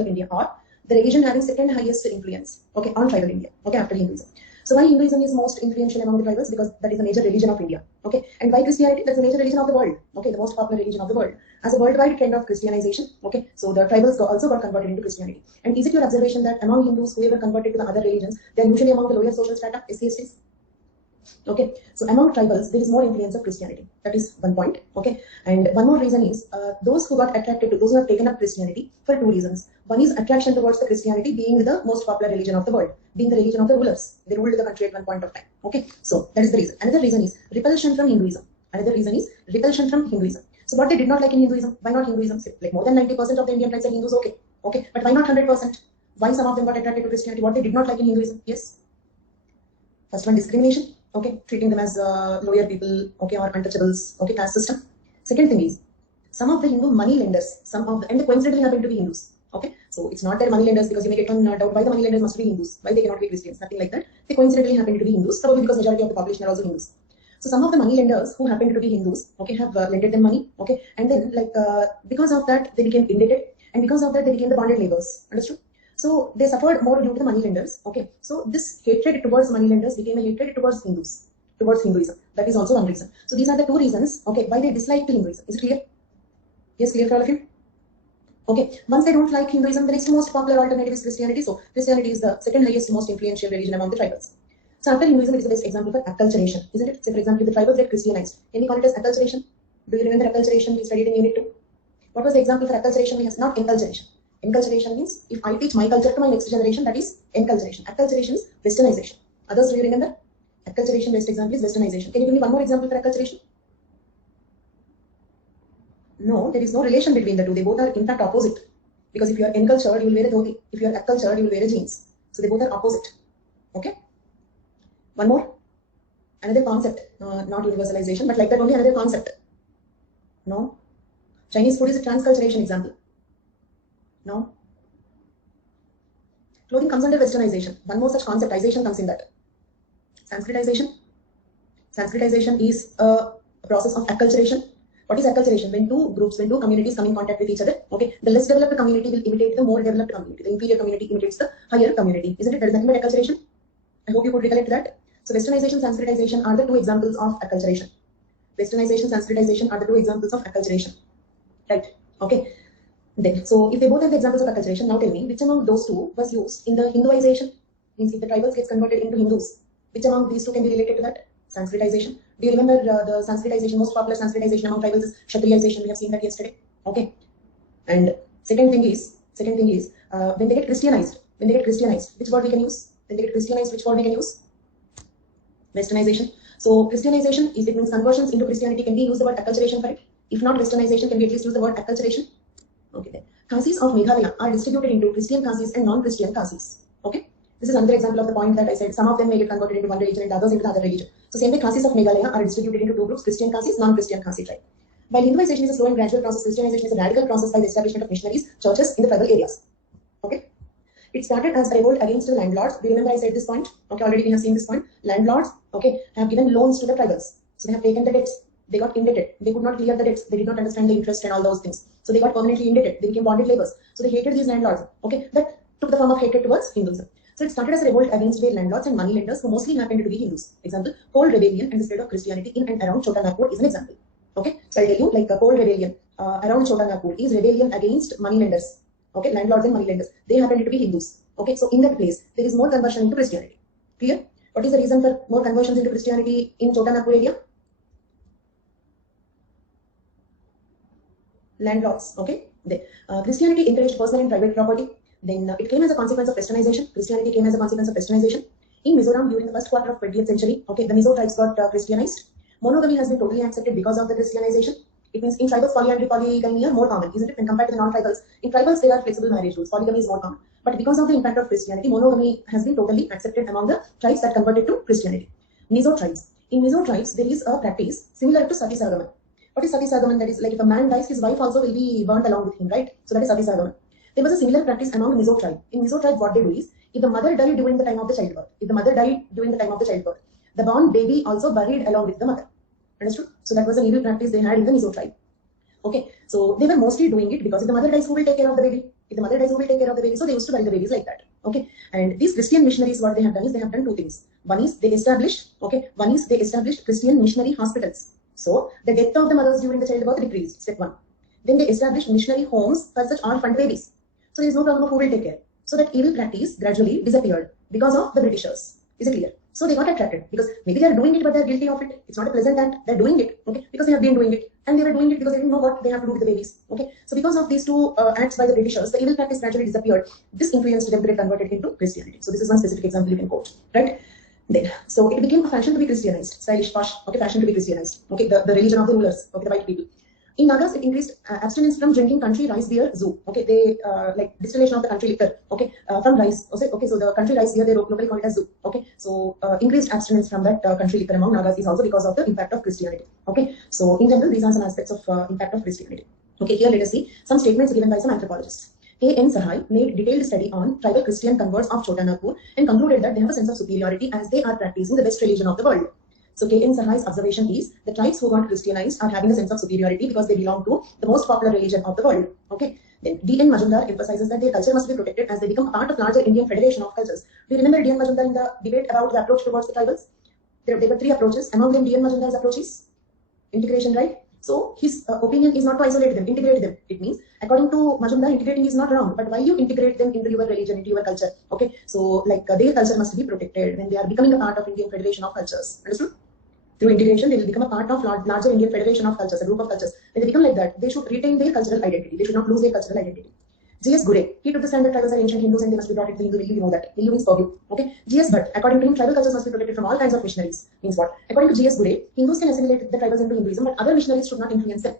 India, or the religion having second highest influence, okay, on tribal India, okay, after Hinduism. So why Hinduism is most influential among the tribals? Because that is the major religion of India, okay. And why Christianity? That's the major religion of the world, okay, the most popular religion of the world. As a worldwide trend of Christianization, okay, so the tribals also got converted into Christianity. And is it your observation that among Hindus, whoever converted to the other religions, they are usually among the lower social strata, SCSTs? Okay, so among tribals, there is more influence of Christianity. That is one point. Okay, and one more reason is those who got attracted to, those who have taken up Christianity for two reasons. One is attraction towards the Christianity being the most popular religion of the world, being the religion of the rulers. They ruled the country at one point of time. Okay, so that is the reason. Another reason is repulsion from Hinduism. Another reason is repulsion from Hinduism. So what they did not like in Hinduism? Why not Hinduism? Like more than 90% of the Indian tribes are Hindus. Okay, okay, but why not 100%? Why some of them got attracted to Christianity? What they did not like in Hinduism? Yes. First one, discrimination. Okay, treating them as lower people, okay, or untouchables, okay, caste system. Second thing is, some of the Hindu money lenders, and they coincidentally happen to be Hindus, okay. So it's not their money lenders, because you may get one doubt why the money lenders must be Hindus, why they cannot be Christians, nothing like that. They coincidentally happen to be Hindus, probably because majority of the population are also Hindus. So some of the money lenders who happen to be Hindus, okay, have lended them money, okay, and then because of that they became indebted, and because of that they became the bonded laborers. Understood? So they suffered more due to the money lenders. Okay, so this hatred towards money lenders became a hatred towards Hindus, towards Hinduism. That is also one reason. So these are the two reasons, okay, why they dislike Hinduism. Is it clear? Yes, clear for all of you? Okay, once they don't like Hinduism, the next most popular alternative is Christianity. So Christianity is the second highest, most influential religion among the tribals. So after Hinduism, it is the best example for acculturation, isn't it? Say for example, if the tribals get Christianized, can we call it as acculturation? Do you remember acculturation? We studied in Unit 2. What was the example for acculturation? We have not enculturation. Enculturation means if I teach my culture to my next generation, that is enculturation. Acculturation is westernization. Others, do you remember? Acculturation, best example is westernization. Can you give me one more example for acculturation? No, there is no relation between the two. They both are in fact opposite. Because if you are encultured, you will wear a dhoti. If you are accultured, you will wear a jeans. So they both are opposite. Okay? One more. Another concept. Not universalization, but like that only another concept. No. Chinese food is a transculturation example. No. Clothing comes under westernization. One more such conceptization comes in that. Sanskritization. Sanskritization is a process of acculturation. What is acculturation? When two groups, when two communities come in contact with each other, okay, the less developed community will imitate the more developed community. The inferior community imitates the higher community. Isn't it? There is nothing but acculturation. I hope you could recollect that. So westernization, Sanskritization are the two examples of acculturation. Westernization, Sanskritization are the two examples of acculturation. Right? Okay. Then, so if they both have the examples of acculturation, now tell me which among those two was used in the Hinduization? Means if the tribals gets converted into Hindus, which among these two can be related to that? Sanskritization. Do you remember the Sanskritization, most popular Sanskritization among tribals is Kshatriyization? We have seen that yesterday. Okay. And second thing is when they get Christianized, which word we can use? When they get Christianized, which word we can use? Westernization. So Christianization is, it means conversions into Christianity. Can we use the word acculturation for it? If not Westernization, can we at least use the word acculturation? Okay, then. Kasis of Meghalaya are distributed into Christian Kasis and non-Christian Kasis. Okay, this is another example of the point that I said. Some of them may get converted into one religion and others into the other religion. So same way, Kasis of Meghalaya are distributed into two groups: Christian Kasis, non-Christian Kasi tribe. While Hinduization is a slow and gradual process, Christianization is a radical process by the establishment of missionaries, churches in the tribal areas. Okay, it started as a revolt against the landlords. Do you remember I said this point? Okay, already we have seen this point. Landlords, okay, have given loans to the tribals, so they have taken the debts. They got indebted. They could not clear the debts. They did not understand the interest and all those things. So they got permanently indebted. They became bonded laborers. So they hated these landlords. Okay, that took the form of hatred towards Hinduism. So it started as a revolt against their landlords and money lenders who mostly happened to be Hindus. Example, Coal Rebellion and the spread of Christianity in and around Chota Nagpur is an example. Okay, so I'll tell you, like a Coal Rebellion around Chota Nagpur is rebellion against money lenders. Okay, landlords and money lenders. They happened to be Hindus. Okay, so in that place there is more conversion into Christianity. Clear? What is the reason for more conversions into Christianity in Chota Nagpur area? Landlords. Okay, Christianity encouraged personal and private property. Then it came as a consequence of westernization. Christianity came as a consequence of westernization. In Mizoram during the first quarter of 20th century, okay, the Mizo tribes got Christianized. Monogamy has been totally accepted because of the Christianization. It means in tribals, polyandry, polygamy are more common, isn't it? When compared to the non-tribals, in tribals there are flexible marriage rules. Polygamy is more common. But because of the impact of Christianity, monogamy has been totally accepted among the tribes that converted to Christianity. Mizo tribes. In Mizo tribes, there is a practice similar to Sati Sargama. What is Sati Sargama? That is like if a man dies, his wife also will be burnt along with him, right? So that is Sati Sargama. There was a similar practice among Mizo tribe. In Mizo tribe, what they do is, if the mother died during the time of the childbirth, the born baby also buried along with the mother. Understood? So that was an evil practice they had in the Mizo tribe. Okay, so they were mostly doing it because if the mother dies, who will take care of the baby? If the mother dies, who will take care of the baby? So they used to bury the babies like that. Okay. And these Christian missionaries, what they have done is they have done two things. One is they established Christian missionary hospitals. So the death of the mothers during the childbirth decreased. Step one. Then they established missionary homes for such orphan babies. So there is no problem of who will take care. So that evil practice gradually disappeared because of the Britishers. Is it clear? So they got attracted because maybe they are doing it, but they are guilty of it. It's not a pleasant act. They're doing it, okay, because they have been doing it, and they were doing it because they didn't know what they have to do with the babies, okay. So because of these two acts by the Britishers, the evil practice gradually disappeared. This influenced them to get converted into Christianity. So this is one specific example you can quote, right? Then, so it became a fashion to be Christianized, stylish, posh, okay, fashion to be Christianized, okay, the religion of the rulers, okay, the white people. In Nagas, it increased abstinence from drinking country rice beer zoo. Okay, they like distillation of the country liquor. Okay, from rice. Okay, so the country rice beer they locally call it as zoo. Okay, so increased abstinence from that country liquor among Nagas is also because of the impact of Christianity. Okay, so in general, these are some aspects of impact of Christianity. Okay, here let us see some statements given by some anthropologists. A.N. Sahai made detailed study on tribal Christian converts of Chota Nagpur and concluded that they have a sense of superiority as they are practicing the best religion of the world. So K.N. Sahai's observation is the tribes who got Christianized are having a sense of superiority because they belong to the most popular religion of the world. Okay. Then D.N. Majumdar emphasizes that their culture must be protected as they become a part of larger Indian Federation of Cultures. Do you remember D.N. Majumdar in the debate about the approach towards the tribals? There were three approaches. Among them, D.N. Majumdar's approach is integration, right? So his opinion is not to isolate them, integrate them. It means, according to Majumdar, integrating is not wrong, but why you integrate them into your religion, into your culture? Okay. So like their culture must be protected when they are becoming a part of Indian Federation of Cultures. Understood? Through integration, they will become a part of larger Indian Federation of Cultures, a group of cultures. When they become like that, they should retain their cultural identity. They should not lose their cultural identity. G.S. Gure, he took the stand that tribals are ancient Hindus and they must be brought into the Hindu value. You know that. Value means forgive. Okay. G.S. Bhatt, according to him, tribal cultures must be protected from all kinds of missionaries. Means what? According to G.S. Gure, Hindus can assimilate the tribals into Hinduism, but other missionaries should not influence them.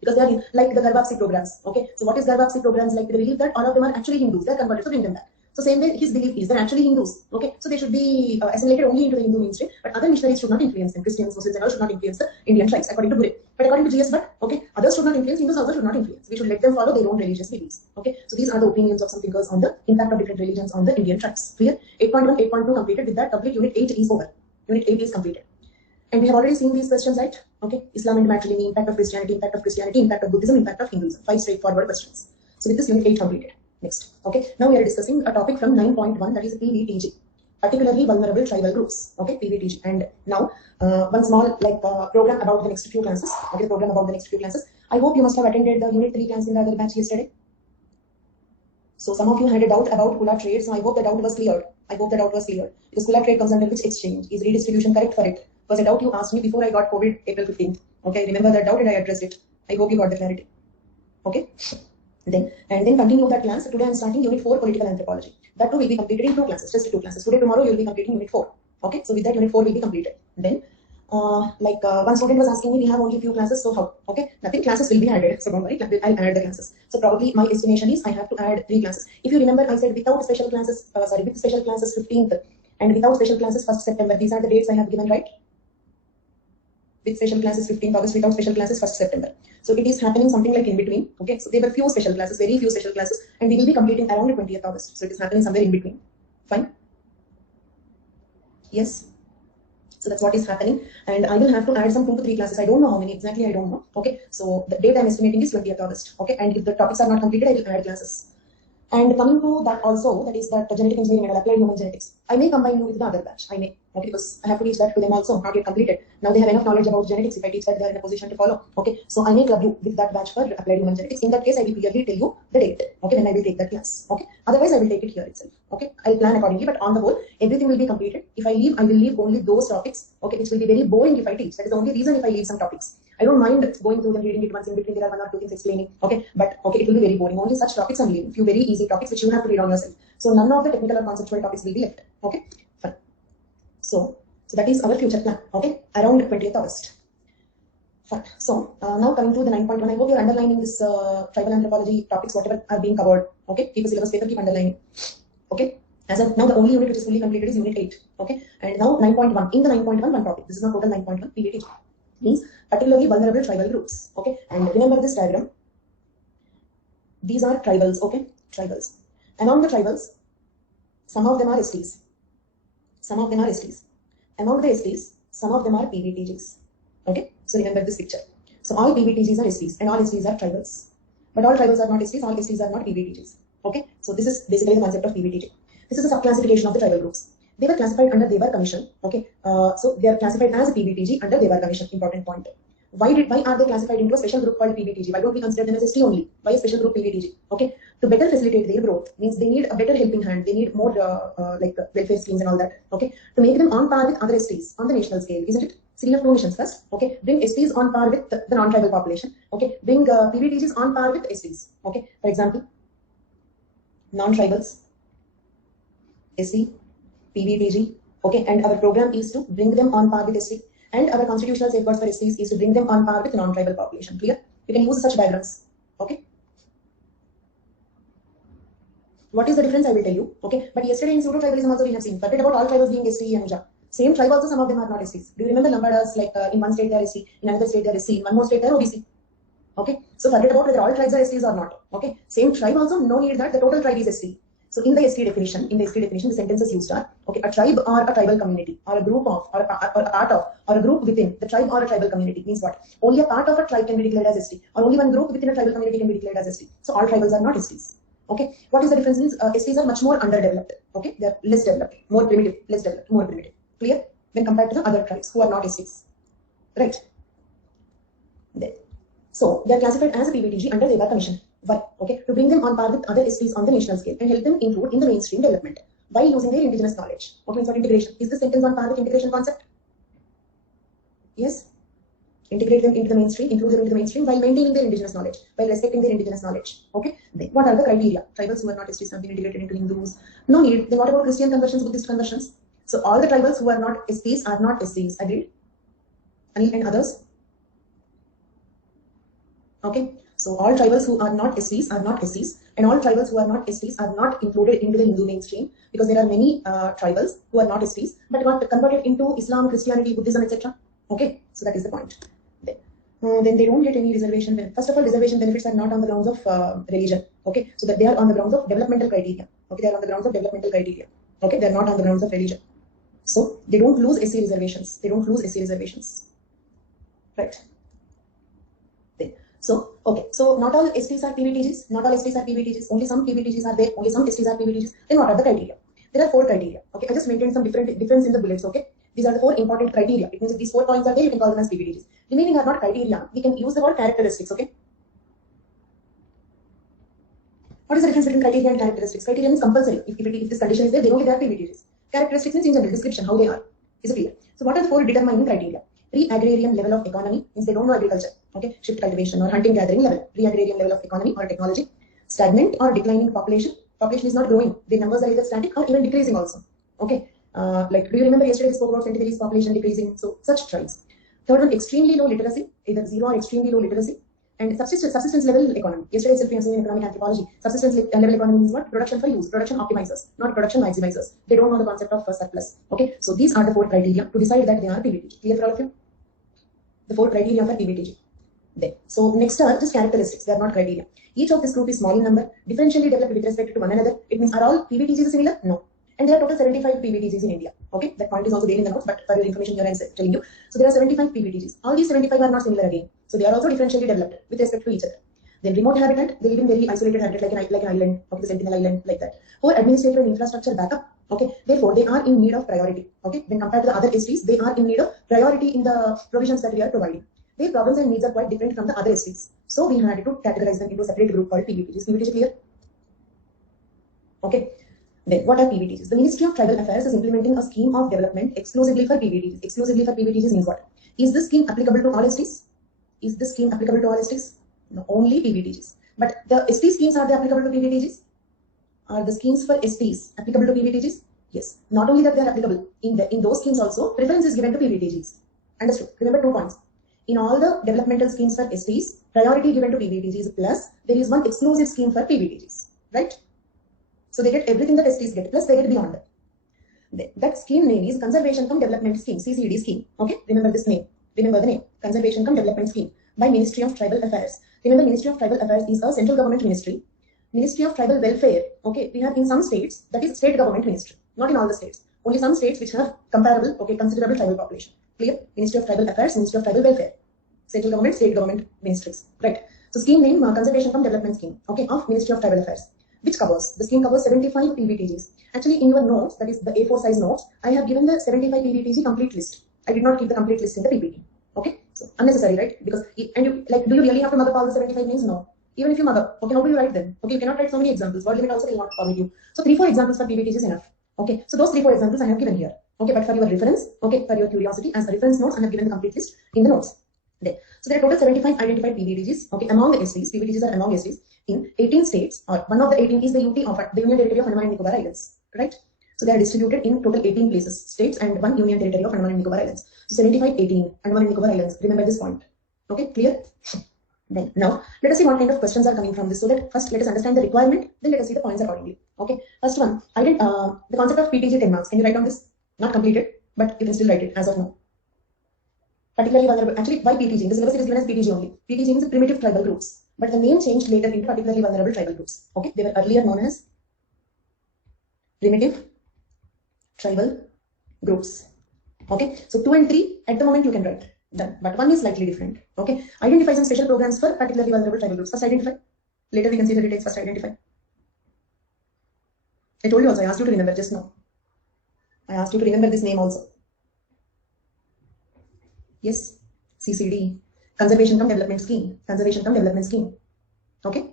Because they are like the Garbhakshi programs. Okay. So what is Garbhakshi programs like? They believe that all of them are actually Hindus. They are converted, so bring them back. So same way his belief is they're actually Hindus. Okay, so they should be assimilated only into the Hindu mainstream, but other missionaries should not influence them. Christians, Muslims, and all should not influence the Indian tribes, according to Gure. But according to G.S. Bhatt, okay, others should not influence, Hindus also should not influence. We should let them follow their own religious beliefs. Okay, so these are the opinions of some thinkers on the impact of different religions on the Indian tribes. Clear? 8.1, 8.2 completed. With that, complete unit 8 is over. Unit 8 is completed. And we have already seen these questions, right? Okay, Islam and matrimony, impact of Christianity, impact of Buddhism, impact of Hinduism. 5 straightforward questions. So with this, unit 8 completed. Next. Okay, now we are discussing a topic from 9.1, that is PVTG, particularly vulnerable tribal groups. Okay, PVTG. And now one small program about the next few classes. Okay, the program about the next few classes. I hope you must have attended the unit 3 class in the other batch yesterday. So some of you had a doubt about Kula trade. So I hope the doubt was cleared. Because Kula trade comes under which exchange? Is redistribution correct for it? Was a doubt you asked me before I got COVID April 15th. Okay, remember that doubt and I addressed it. I hope you got the clarity. Okay. Then continue that class. Today I am starting unit 4 political anthropology. That too will be completed in 2 classes, just 2 classes. Today, tomorrow you will be completing unit 4. Okay, so with that unit 4 will be completed. Then one student was asking me, we have only few classes, so how? Okay, nothing, classes will be added. So don't worry, I'll add the classes. So probably my estimation is I have to add 3 classes. If you remember, I said without special classes, with special classes 15th and without special classes 1st September. These are the dates I have given, right? With special classes 15th August, without special classes 1st September. So it is happening something like in between. Okay, so there were few special classes, very few special classes, and we will be completing around 20th August. So it is happening somewhere in between. Fine. Yes. So that's what is happening, and I will have to add some 2 to 3 classes. I don't know how many exactly. I don't know. Okay, so the date I'm estimating is 20th August. Okay, and if the topics are not completed, I will add classes. And coming to that also, that is that genetic engineering and applied human genetics. I may combine you with the other batch. I may. Okay, because I have to teach that to them also, not yet completed. Now they have enough knowledge about genetics. If I teach that, they are in a position to follow. Okay, so I may club you with that batch for applied human genetics. In that case, I will clearly tell you the date. Okay, then I will take that class. Okay, otherwise I will take it here itself. Okay, I'll plan accordingly, but on the whole, everything will be completed. If I leave, I will leave only those topics. Okay, which will be very boring if I teach. That is the only reason if I leave some topics. I don't mind going through them, reading it once in between. There are 1 or 2 things explaining. Okay, but okay, it will be very boring. Only such topics I'm leaving. Few very easy topics which you have to read on yourself. So none of the technical or conceptual topics will be left. Okay, fine. So that is our future plan. Okay, around 20th August. Fine. So now coming to the 9.1. I hope you're underlining this tribal anthropology topics, whatever are being covered. Okay, keep a syllabus paper, keep underlining. Okay. As of now, the only unit which is fully completed is unit 8. Okay, and now 9.1. In the 9.1, one topic. This is not total 9.1. PVT means particularly vulnerable tribal groups. Okay, and remember this diagram. These are tribals. Okay, tribals. Among the tribals, some of them are STs. Some of them are STs. Among the STs, some of them are PVTGs. Okay, so remember this picture. So all PVTGs are STs and all STs are tribals. But all tribals are not STs, all STs are not PVTGs. Okay, so this is basically the concept of PBTG. This is a sub-classification of the tribal groups. They were classified under Devar Commission. Okay, so they are classified as a PBTG under Devar Commission. Important point. Why are they classified into a special group called PBTG? Why don't we consider them as ST only? Why a special group PBTG? Okay, to better facilitate their growth means they need a better helping hand. They need more welfare schemes and all that. Okay, to make them on par with other STs on the national scale, isn't it? Screen of missions first. Okay, bring STs on par with the non-tribal population. Okay, bring PBTGs on par with STs. Okay, for example, non-tribals, ST, PBTG. Okay, and our program is to bring them on par with ST. And our constitutional safeguards for STs is to bring them on par with non-tribal population. Clear? You can use such diagrams. Okay. What is the difference? I will tell you. Okay. But yesterday in pseudo-tribalism also we have seen. Forget about all tribals being ST and UJA. Same tribe also, some of them are not STs. Do you remember Lambadas? Like in one state they are ST, in another state they are ST, in one more state they are OBC. Okay. So forget about whether all tribes are STs or not. Okay. Same tribe also, no need that the total tribe is ST. So in the ST definition, the sentences used are, okay, a tribe or a tribal community, or a group of, or a part of, or a group within the tribe or a tribal community means what? Only a part of a tribe can be declared as ST, or only one group within a tribal community can be declared as ST. So all tribals are not STs. Okay, what is the difference? Means STs are much more underdeveloped. Okay, they are less developed, more primitive, less developed, more primitive. Clear? When compared to the other tribes who are not STs. Right? There. So they are classified as a PBTG under Devar Commission. Why? Okay, to bring them on par with other STs on the national scale and help them include in the mainstream development by using their indigenous knowledge. What means what integration? Is this sentence on par with integration concept? Yes. Integrate them into the mainstream, include them into the mainstream while maintaining their indigenous knowledge, while respecting their indigenous knowledge. Okay. Then what are the criteria? Tribals who are not STs have been integrated into Hindus. No need. Then what about Christian conversions, Buddhist conversions? So all the tribals who are not STs are not STs. Agreed? Anil and others? Okay. So all tribals who are not STs are not STs, and all tribals who are not STs are not included into the Hindu mainstream, because there are many tribals who are not STs but got converted into Islam, Christianity, Buddhism, etc. Okay, so that is the point. Then they don't get any reservation benefits. First of all, reservation benefits are not on the grounds of religion. Okay, so that they are on the grounds of developmental criteria. Okay, they are on the grounds of developmental criteria. Okay, they are not on the grounds of religion. So they don't lose SC reservations. They don't lose SC reservations. Right. So, okay, so not all STs are PBTGs, not all STs are PBTGs, only some PBTGs are there, only some STs are PBTGs. Then what are the criteria? There are 4 criteria. Okay, I just maintained some difference in the bullets. Okay, these are the 4 important criteria. It means if these 4 points are there, you can call them as PBTGs. Remaining are not criteria. We can use the word characteristics. Okay. What is the difference between criteria and characteristics? Criteria means compulsory. If this condition is there, they only have PBTGs. Characteristics means in general description, how they are. Is it clear? So what are the 4 determining criteria? Pre-agrarian level of economy means they don't know agriculture. Okay, shift cultivation or hunting gathering level. Pre-agrarian level of economy or technology. Stagnant or declining population. Population is not growing. The numbers are either static or even decreasing also. Okay, like do you remember yesterday we spoke about St. Mary's population decreasing? So such tribes. Third one, extremely low literacy, either 0 or extremely low literacy. And subsistence level economy. Yesterday itself we have seen in economic anthropology. Subsistence level economy means what? Production for use, production optimizers, not production maximizers. They don't know the concept of surplus. Okay, so these are the 4 criteria to decide that they are PBTG. Clear for all of you? The 4 criteria for PBTG. There. So next are just characteristics. They are not criteria. Each of this group is small in number, differentially developed with respect to one another. It means are all PBTGs similar? No. And there are total 75 PBTGs in India. Okay, that point is also there in the notes, but for your information here I am telling you. So there are 75 PBTGs. All these 75 are not similar again. So they are also differentially developed with respect to each other. Then remote habitat, they live in very isolated habitat like an island, okay, the Sentinel Island, like that. For administrative and infrastructure backup, okay, therefore they are in need of priority. Okay, when compared to the other STs, they are in need of priority in the provisions that we are providing. Their problems and needs are quite different from the other STs. So we had to categorize them into a separate group called PBTGs. PBTG clear? Okay. Then what are PBTGs? The Ministry of Tribal Affairs is implementing a scheme of development exclusively for PBTGs. Exclusively for PBTGs means what? Is this scheme applicable to all STs? Is this scheme applicable to all STs? No, only PBTGs. But the ST schemes, are they applicable to PBTGs? Are the schemes for STs applicable to PBTGs? Yes. Not only that they are applicable, in those schemes also, preference is given to PBTGs. Understood? Remember 2 points. In all the developmental schemes for STs, priority given to PBTGs, plus there is one exclusive scheme for PBTGs. Right? So they get everything that STs get, plus they get beyond that. That scheme name is Conservation cum Development Scheme, CCD scheme. Okay? Remember this name. Remember the name. Conservation cum Development Scheme by Ministry of Tribal Affairs. Remember, Ministry of Tribal Affairs is a central government ministry. Ministry of Tribal Welfare. Okay, we have in some states, that is state government ministry. Not in all the states. Only some states which have comparable, okay, considerable tribal population. Clear? Ministry of Tribal Affairs, Ministry of Tribal Welfare. Central government, state government ministries. Right. So scheme name, Conservation cum Development Scheme. Okay, of Ministry of Tribal Affairs. which covers, the scheme covers 75 PBTGs. Actually, in your notes, that is the A4 size notes, I have given the 75 PBTG complete list. I did not keep the complete list in the PPT. Okay, so unnecessary, right? Because, and you, like, do you really have to mug up all the 75 names? No. Even if you mug up, okay, how do you write them? Okay, you cannot write so many examples. Word limit also will not permit you. So 3-4 examples for PBTG is enough. Okay, so those 3-4 examples I have given here. Okay, but for your reference, okay, for your curiosity, as a reference notes, I have given the complete list in the notes. There. So there are total 75 identified PBTGs. Okay, among the STs, PBTGs are among STs in 18 states, or one of the 18 is the UT of the Union Territory of Andaman and Nicobar Islands, right? So they are distributed in total 18 places, states, and one Union Territory of Andaman and Nicobar Islands. So 75, 18, Andaman and Nicobar Islands. Remember this point. Okay, clear? Then now let us see what kind of questions are coming from this. So that first let us understand the requirement, then let us see the points accordingly. Okay, first one, the concept of PTG 10 marks. Can you write on this? Not completed, but you can still write it as of now. Particularly vulnerable. Actually, why PTG? In the syllabus it is given as PTG only. PTG means primitive tribal groups, but the name changed later into particularly vulnerable tribal groups. Okay, they were earlier known as primitive tribal groups. Okay, so 2 and 3 at the moment you can write. Done. But 1 is slightly different. Okay, identify some special programs for particularly vulnerable tribal groups. First identify. Later we can see the details. First identify. I told you also, I asked you to remember just now. I asked you to remember this name also. Yes, CCD, Conservation Cum Development Scheme. Conservation Cum Development Scheme. Okay?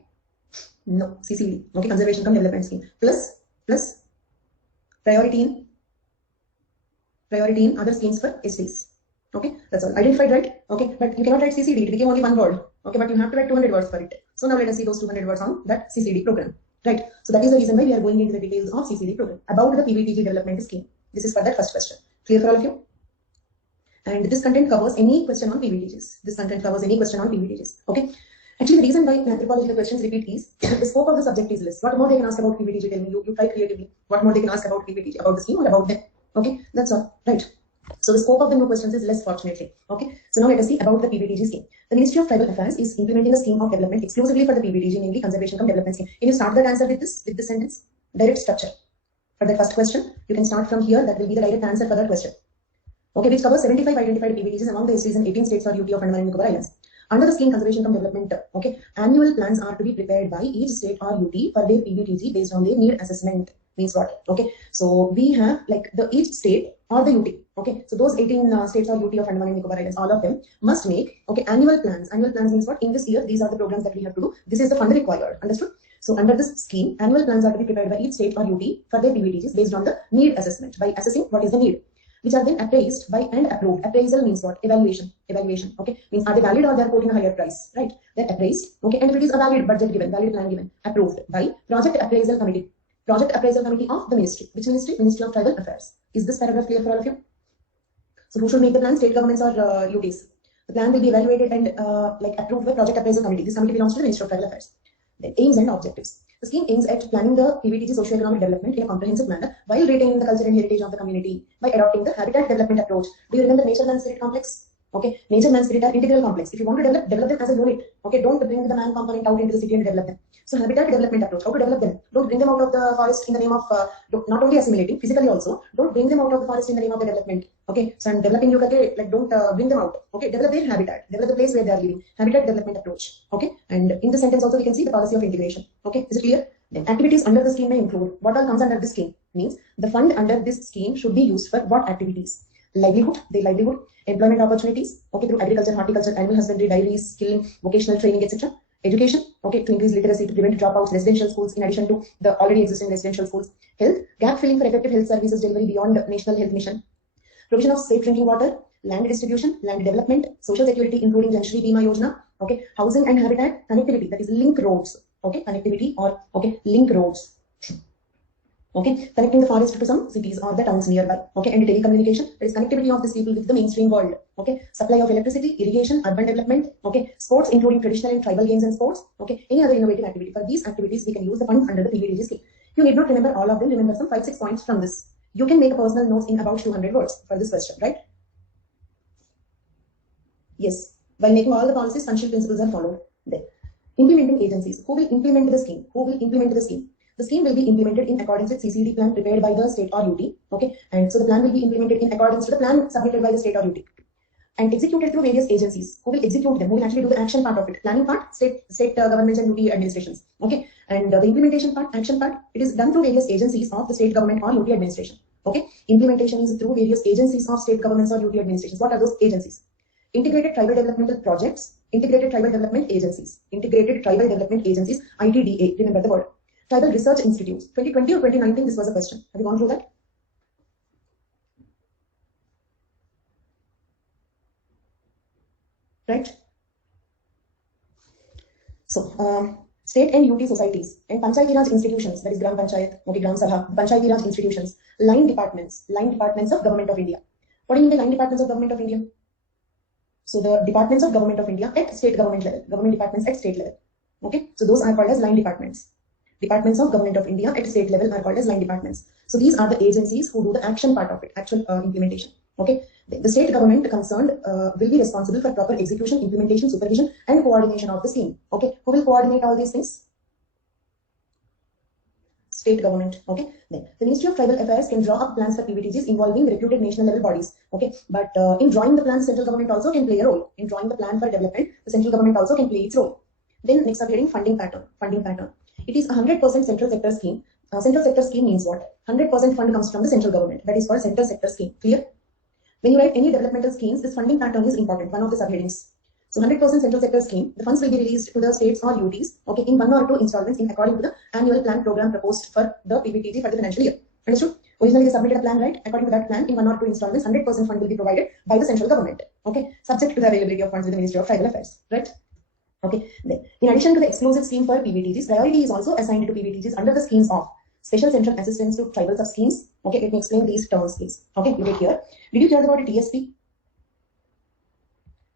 No, CCD. Okay, Conservation Cum Development Scheme. Plus priority in other schemes for STs. Okay, that's all. Identified, right? Okay, but you cannot write CCD. It became only one word. Okay, but you have to write 200 words for it. So now let us see those 200 words on that CCD program. Right? So that is the reason why we are going into the details of CCD program about the PBTG development scheme. This is for that first question. Clear for all of you? And this content covers any question on PBTGs. This content covers any question on PBTGs. Okay. Actually, the reason why in anthropology the questions repeat is the scope of the subject is less. What more they can ask about PBTG? Tell me. You try creatively. What more they can ask about PBTG, about the scheme or about them? Okay, that's all. Right. So the scope of the new questions is less, fortunately. Okay. So now let us see about the PBTG scheme. The Ministry of Tribal Affairs is implementing a scheme of development exclusively for the PBTG, namely Conservation Cum Development Scheme. Can you start that answer with this sentence? Direct structure. For the first question, you can start from here. That will be the direct answer for that question. Okay, which covers 75 identified PBTGs among the STs in 18 states or UT of Andaman and Nicobar Islands. Under the scheme Conservation Cum Development, okay, annual plans are to be prepared by each state or UT for their PBTG based on their need assessment. Means what? Okay, so we have like each state or the UT. Okay, so those 18 states or UT of Andaman and Nicobar Islands, all of them must make annual plans. Annual plans means what? In this year, these are the programs that we have to do. This is the fund required. Understood? So under this scheme, annual plans are to be prepared by each state or UT for their PBTGs based on the need assessment by assessing what is the need, which are then appraised by and approved. Appraisal means what? Evaluation. Okay, means are they valid or they are quoting a higher price, right? They're appraised. Okay, and if it is a valid budget given, valid plan given, approved by Project Appraisal Committee. Project Appraisal Committee of the Ministry. Which Ministry? Ministry of Tribal Affairs. Is this paragraph clear for all of you? So who should make the plan? State governments or UTs? The plan will be evaluated and approved by Project Appraisal Committee. This committee belongs to the Ministry of Tribal Affairs. Then aims and objectives. The scheme aims at planning the PBTG socio-economic development in a comprehensive manner while retaining the culture and heritage of the community by adopting the habitat development approach. Do you remember nature man spirit complex? Okay, nature man spirit are integral complex. If you want to develop them as a unit, okay, don't bring the man component out into the city and develop them. So habitat development approach, how to develop them? Don't bring them out of the forest in the name of not only assimilating physically also. Don't bring them out of the forest in the name of the development. Okay, so I'm developing you like don't bring them out. Okay, develop their habitat, develop the place where they are living. Habitat development approach. Okay, and in the sentence also we can see the policy of integration. Okay, is it clear? Then activities under the scheme may include what all comes under this scheme. Means the fund under this scheme should be used for what activities? Livelihood, employment opportunities, okay, through agriculture, horticulture, animal husbandry, dairies, skilling, vocational training, etc. Education, okay, to increase literacy, to prevent dropouts, residential schools in addition to the already existing residential schools. Health, gap filling for effective health services delivery beyond the National Health Mission. Provision of safe drinking water, land distribution, land development, social security including Janshri Bima Yojana, okay, housing and habitat, connectivity, that is link roads, okay, connectivity or okay, link roads. Okay, connecting the forest to some cities or the towns nearby. Okay, and telecommunication, there is connectivity of these people with the mainstream world. Okay, supply of electricity, irrigation, urban development. Okay, sports including traditional and tribal games and sports. Okay, any other innovative activity. For these activities, we can use the funds under the PBTG scheme. You need not remember all of them. Remember some 5-6 points from this. You can make a personal notes in about 200 words for this question, right? Yes. While making all the policies, functional principles are followed. Then, implementing agencies. Who will implement the scheme? Who will implement the scheme? The scheme will be implemented in accordance with CCD plan prepared by the state or UT. Okay, and so the plan will be implemented in accordance to the plan submitted by the state or UT. and executed through various agencies who will execute them, who will actually do the action part of it. Planning part, state governments and UT administrations. Okay, and the implementation part, action part, it is done through various agencies of the state government or UT administration. Okay, implementation is through various agencies of state governments or UT administrations. What are those agencies? Integrated Tribal Developmental Projects, Integrated Tribal Development Agencies, Integrated Tribal Development Agencies, ITDA. Remember the word. Tribal Research Institutes. 2020 or 2019, this was a question. Have you gone through that? Right? So, state and UT societies and Panchayati Raj institutions, that is Gram Panchayat, okay, Gram Sabha, Panchayati Raj institutions, line departments of Government of India. What do you mean by line departments of Government of India? So the departments of Government of India at state government level, government departments at state level. Okay, so those are called as line departments. Departments of Government of India at state level are called as line departments. So these are the agencies who do the action part of it, actual implementation. Okay, the state government concerned will be responsible for proper execution, implementation, supervision, and coordination of the scheme. Okay, who will coordinate all these things? State government. Okay, then the Ministry of Tribal Affairs can draw up plans for PVTGs involving reputed national level bodies. Okay, but in drawing the plans, central government also can play a role. In drawing the plan for development, the central government also can play its role. Then next subheading, funding pattern. Funding pattern. It is a 100% central sector scheme. Central sector scheme means what? 100% fund comes from the central government. That is called central sector scheme. Clear? When you write any developmental schemes, this funding pattern is important. One of the subheadings. So 100% central sector scheme, the funds will be released to the states or UTs, okay, in 1 or 2 installments in according to the annual plan program proposed for the PVTG for the financial year. Understood? Originally they submitted a plan, right? According to that plan, in 1 or 2 installments, 100% fund will be provided by the central government. Okay, subject to the availability of funds with the Ministry of Tribal Affairs, right? Okay, then in addition to the exclusive scheme for PVTGs, priority is also assigned to PVTGs under the schemes of Special Central Assistance to Tribal Sub-Schemes. Okay, let me explain these terms, please. Okay, you wait here. Did you hear about it, TSP?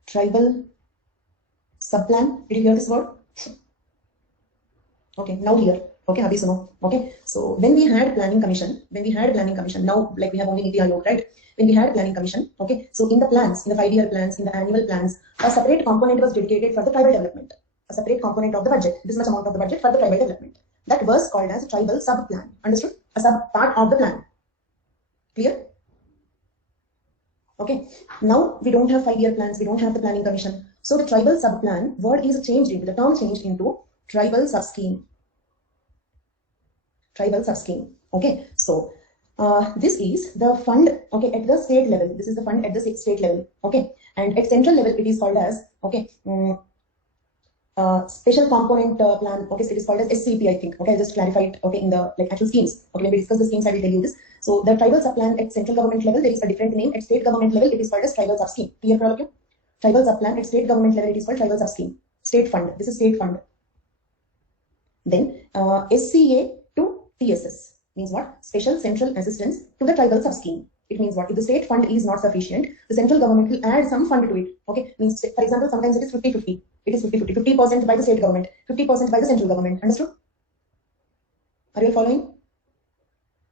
Tribal Sub-Plan. Did you hear this word? Okay, now here. Okay, Abhi suno. Okay, so when we had planning commission, now like we have only Niti Aayog, right? When we had planning commission, okay, so in the plans, in the 5-year plans, in the annual plans, a separate component was dedicated for the tribal development. A separate component of the budget, this much amount of the budget for the tribal development. That was called as tribal sub-plan. Understood? A sub-part of the plan. Clear? Okay, now we don't have 5-year plans, we don't have the planning commission. So the tribal sub-plan, word is changed into, the term changed into tribal sub-scheme. Tribal sub-scheme. Okay, so this is the fund, okay, at the state level. This is the fund at the state level. Okay, and at central level it is called as, okay, special component plan. Okay, so it is called as SCP, I think. Okay, I'll just clarify it, okay, in the like actual schemes. Okay, when we discuss the schemes, I will tell you this. So the tribal sub-plan at central government level, there is a different name. At state government level, it is called as tribal sub-scheme. Clear for all of you? Tribal sub-plan at state government level, it is called tribal sub-scheme. State fund. This is state fund. Then SCA to TSS means what? Special Central Assistance to the Tribal Sub-Scheme. It means what? If the state fund is not sufficient, the central government will add some fund to it. Okay, means for example, sometimes it is 50-50. It is 50-50. 50% by the state government, 50% by the central government. Understood? Are you following?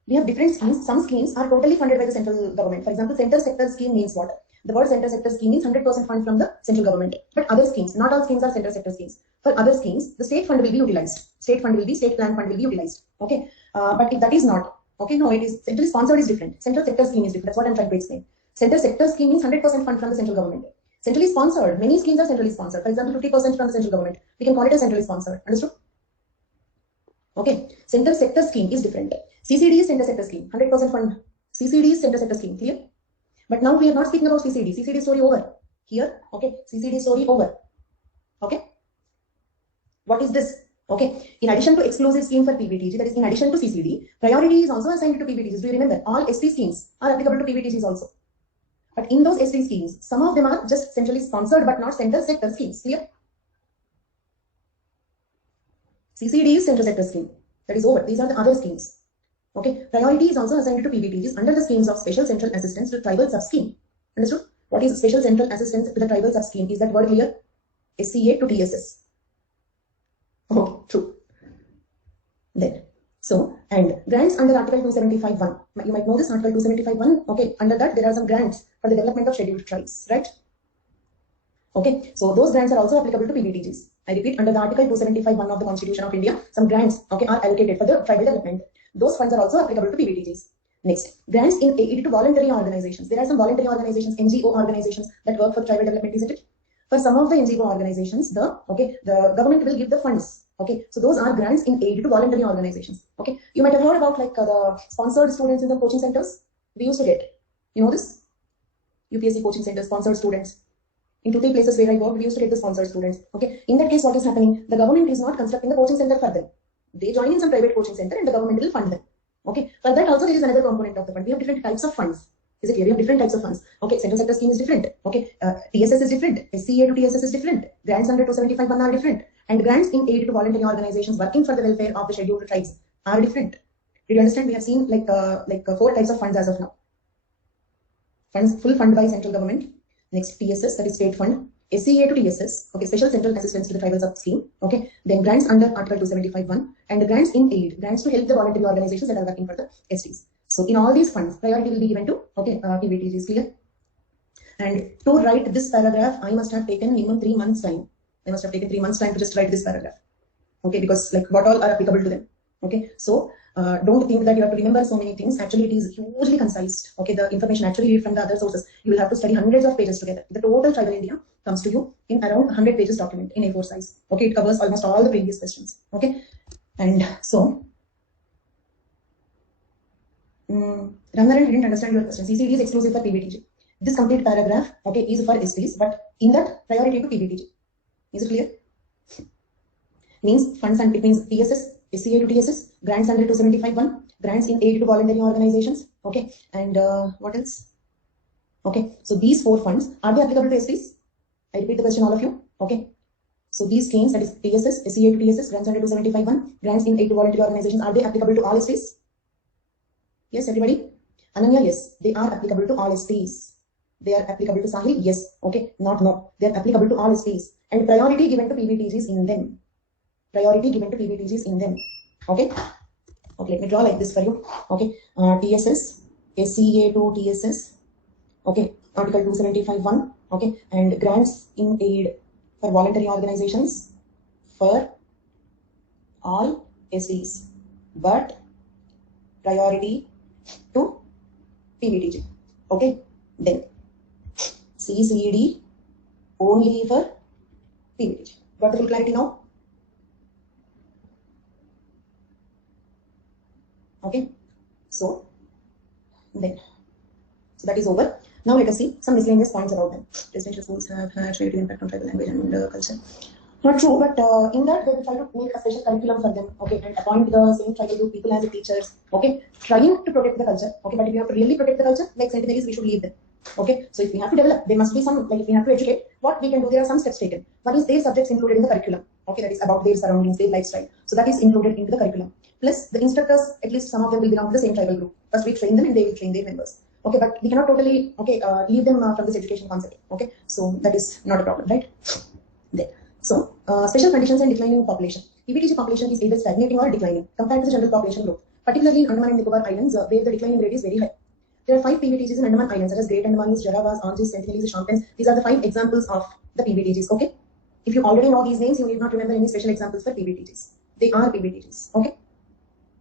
We have different schemes. Some schemes are totally funded by the central government. For example, center sector scheme means what? The word center sector scheme means 100% fund from the central government. But other schemes, not all schemes are center sector schemes. For other schemes, the state fund will be utilized. State fund will be, state plan fund will be utilized. Okay, but if that is not, okay, no, it is centrally sponsored is different. Central sector scheme is different. That's what I'm trying to explain. Center sector scheme means 100% fund from the central government. Centrally sponsored, many schemes are centrally sponsored. For example, 50% from the central government. We can call it as centrally sponsored. Understood? Okay, center sector scheme is different. CCD is center sector scheme, 100% fund. CCD is center sector scheme. Clear? But now we are not speaking about CCD. CCD story over. Here, okay, CCD story over. Okay. What is this? Okay, in addition to exclusive scheme for PVTG, that is in addition to CCD, priority is also assigned to PVTGs. Do you remember? All ST schemes are applicable to PVTGs also. But in those ST schemes, some of them are just centrally sponsored but not center sector schemes. Clear? CCD is center sector scheme. That is over. These are the other schemes. Okay, priority is also assigned to PVTGs under the schemes of Special Central Assistance to Tribal Sub-Scheme. Understood? What is Special Central Assistance to the Tribal Sub-Scheme? Is that word clear? SCA to TSS. Oh, true. Then, so, and grants under Article 275(1). You might know this Article 275(1). Okay, under that there are some grants for the development of scheduled tribes, right? Okay, so those grants are also applicable to PVTGs. I repeat, under the Article 275(1) of the Constitution of India, some grants, okay, are allocated for the tribal development. Those funds are also applicable to PVTGs. Next, grants in aid to voluntary organizations. There are some voluntary organizations, NGO organizations that work for tribal development, isn't it? For some of the NGO organizations, the government will give the funds. Okay, so those are grants in aid to voluntary organizations. Okay, you might have heard about like the sponsored students in the coaching centers. We used to get, you know this, UPSC coaching centers, sponsored students. In 2-3 places where I worked, we used to get the sponsored students. Okay, in that case, what is happening? The government is not constructing the coaching center for them. They join in some private coaching center and the government will fund them. Okay, for that also there is another component of the fund. We have different types of funds. Is it clear? We have different types of funds. Okay, central sector scheme is different. Okay, TSS is different. SCA to TSS is different. Grants under 275 are different. And grants in aid to voluntary organizations working for the welfare of the scheduled tribes are different. Did you understand? We have seen like 4 types of funds as of now. Funds, full fund by central government. Next, TSS, that is state fund. SCA to TSS, okay, special central assistance to the tribal sub scheme. Okay, then grants under Article 275(1) and grants in aid, grants to help the voluntary organizations that are working for the STs. So in all these funds, priority will be given to PVTG, is clear. And to write this paragraph, I must have taken minimum 3 months time. I must have taken 3 months time to just write this paragraph. Okay, because like what all are applicable to them. Okay, so don't think that you have to remember so many things. Actually, it is hugely concise. Okay, the information actually read from the other sources. You will have to study hundreds of pages together. The total tribal India comes to you in around 100 pages document in A4 size. Okay, it covers almost all the previous questions. Okay, and so Ramanan didn't understand your question. CCD is exclusive for PVTG. This complete paragraph, okay, is for STs, but in that priority to PVTG. Is it clear? Means funds and it means TSS, SCA to TSS, grants under 275(1), grants in aid to voluntary organizations. Okay, and what else? Okay, so these 4 funds, are they applicable to STs? I repeat the question, all of you. Okay, so these schemes, that is TSS, SCA to TSS, grants under 275(1), grants in aid to voluntary organizations, are they applicable to all STs? Yes, everybody? Ananya, yes, they are applicable to all STs. They are applicable to Sahil, yes. Okay, not no. They are applicable to all STs. And priority given to PVTGs in them. Priority given to PVTGs in them. Okay? Okay, let me draw like this for you. Okay, TSS, SCA to TSS. Okay, Article 275(1). Okay, and grants in aid for voluntary organizations for all STs. But priority to PVTG. Okay, then CCD only for PVTG. Got the full clarity now? Okay, so that is over. Now let us see some miscellaneous points about them. Residential schools have had negative impact on tribal language and culture. Not true, but in that they will try to make a special curriculum for them, okay, and appoint the same tribal group people as the teachers, okay, trying to protect the culture, okay, but if you have to really protect the culture, like centenaries, we should leave them, okay. So if we have to develop, there must be some, like if we have to educate, what we can do, there are some steps taken. One is their subjects included in the curriculum, okay, that is about their surroundings, their lifestyle, so that is included into the curriculum. Plus the instructors, at least some of them will belong to the same tribal group. First we train them and they will train their members, okay, but we cannot totally, okay, leave them from this education concept, okay, so that is not a problem, right? There. So, special conditions and declining population. PVTG population is either stagnating or declining compared to the general population growth, particularly in Andaman and Nicobar Islands, where the declining rate is very high. There are 5 PVTGs in Andaman Islands, such as Great Andamanis, JKAS, Anjis, Sentinels, Champens. These are the 5 examples of the PVTGs, okay? If you already know these names, you need not remember any special examples for PVTGs. They are PVTGs, okay?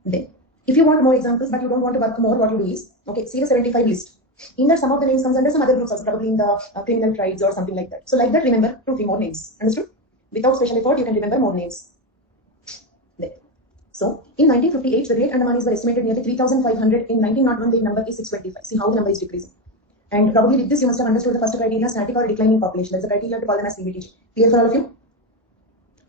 Then, if you want more examples, but you don't want to work more, what you do is, okay, see the 75 list. In that, some of the names comes under some other groups also, probably in the criminal tribes or something like that. So like that, remember 2-3 more names. Understood? Without special effort, you can remember more names. There. So, in 1958, the Great Andamanis were estimated nearly 3,500. In 1901, the number is 625. See how the number is decreasing. And probably with this, you must have understood the first criteria, static or declining population. That's the criteria to call them as PVTG. Clear for all of you?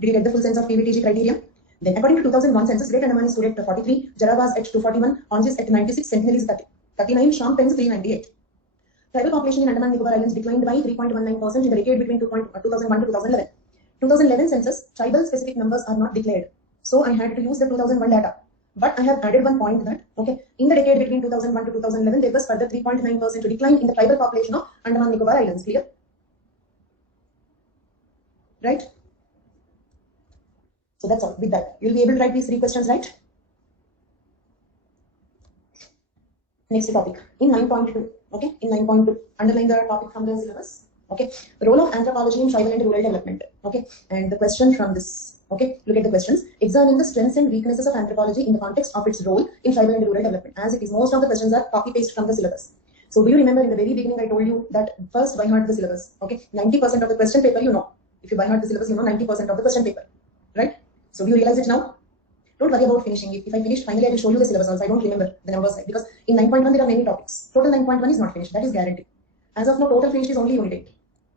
Did you get the full sense of PVTG criteria? Then, according to 2001 census, Great Andamanis stood at 43, JKAS at 241, Anjis at 96, Sentinels at 39, Champens 398. Tribal population in Andaman and Nicobar Islands declined by 3.19% in the decade between 2001 to 2011. 2011 census, tribal specific numbers are not declared. So I had to use the 2001 data. But I have added one point that, okay, in the decade between 2001 to 2011, there was further 3.9% decline in the tribal population of Andaman and Nicobar Islands. Clear? Right? So that's all. With that, you'll be able to write these 3 questions, right? Next topic. In 9.2, okay, in 9.2, underline the topic from the syllabus. Okay, role of anthropology in tribal and rural development. Okay, and the question from this Okay, look at the questions. Examine the strengths and weaknesses of anthropology in the context of its role in tribal and rural development. As it is, most of the questions are copy paste from the syllabus. So do you remember in the very beginning I told you that first by heart the syllabus. Okay, 90% of the question paper you know. If you by heart the syllabus, you know 90% of the question paper, right? So do you realize it now? Don't worry about finishing. If I finish, finally I will show you the syllabus also. I don't remember the numbers because in 9.1 there are many topics. Total 9.1 is not finished. That is guaranteed. As of now, total finished is only unit 8.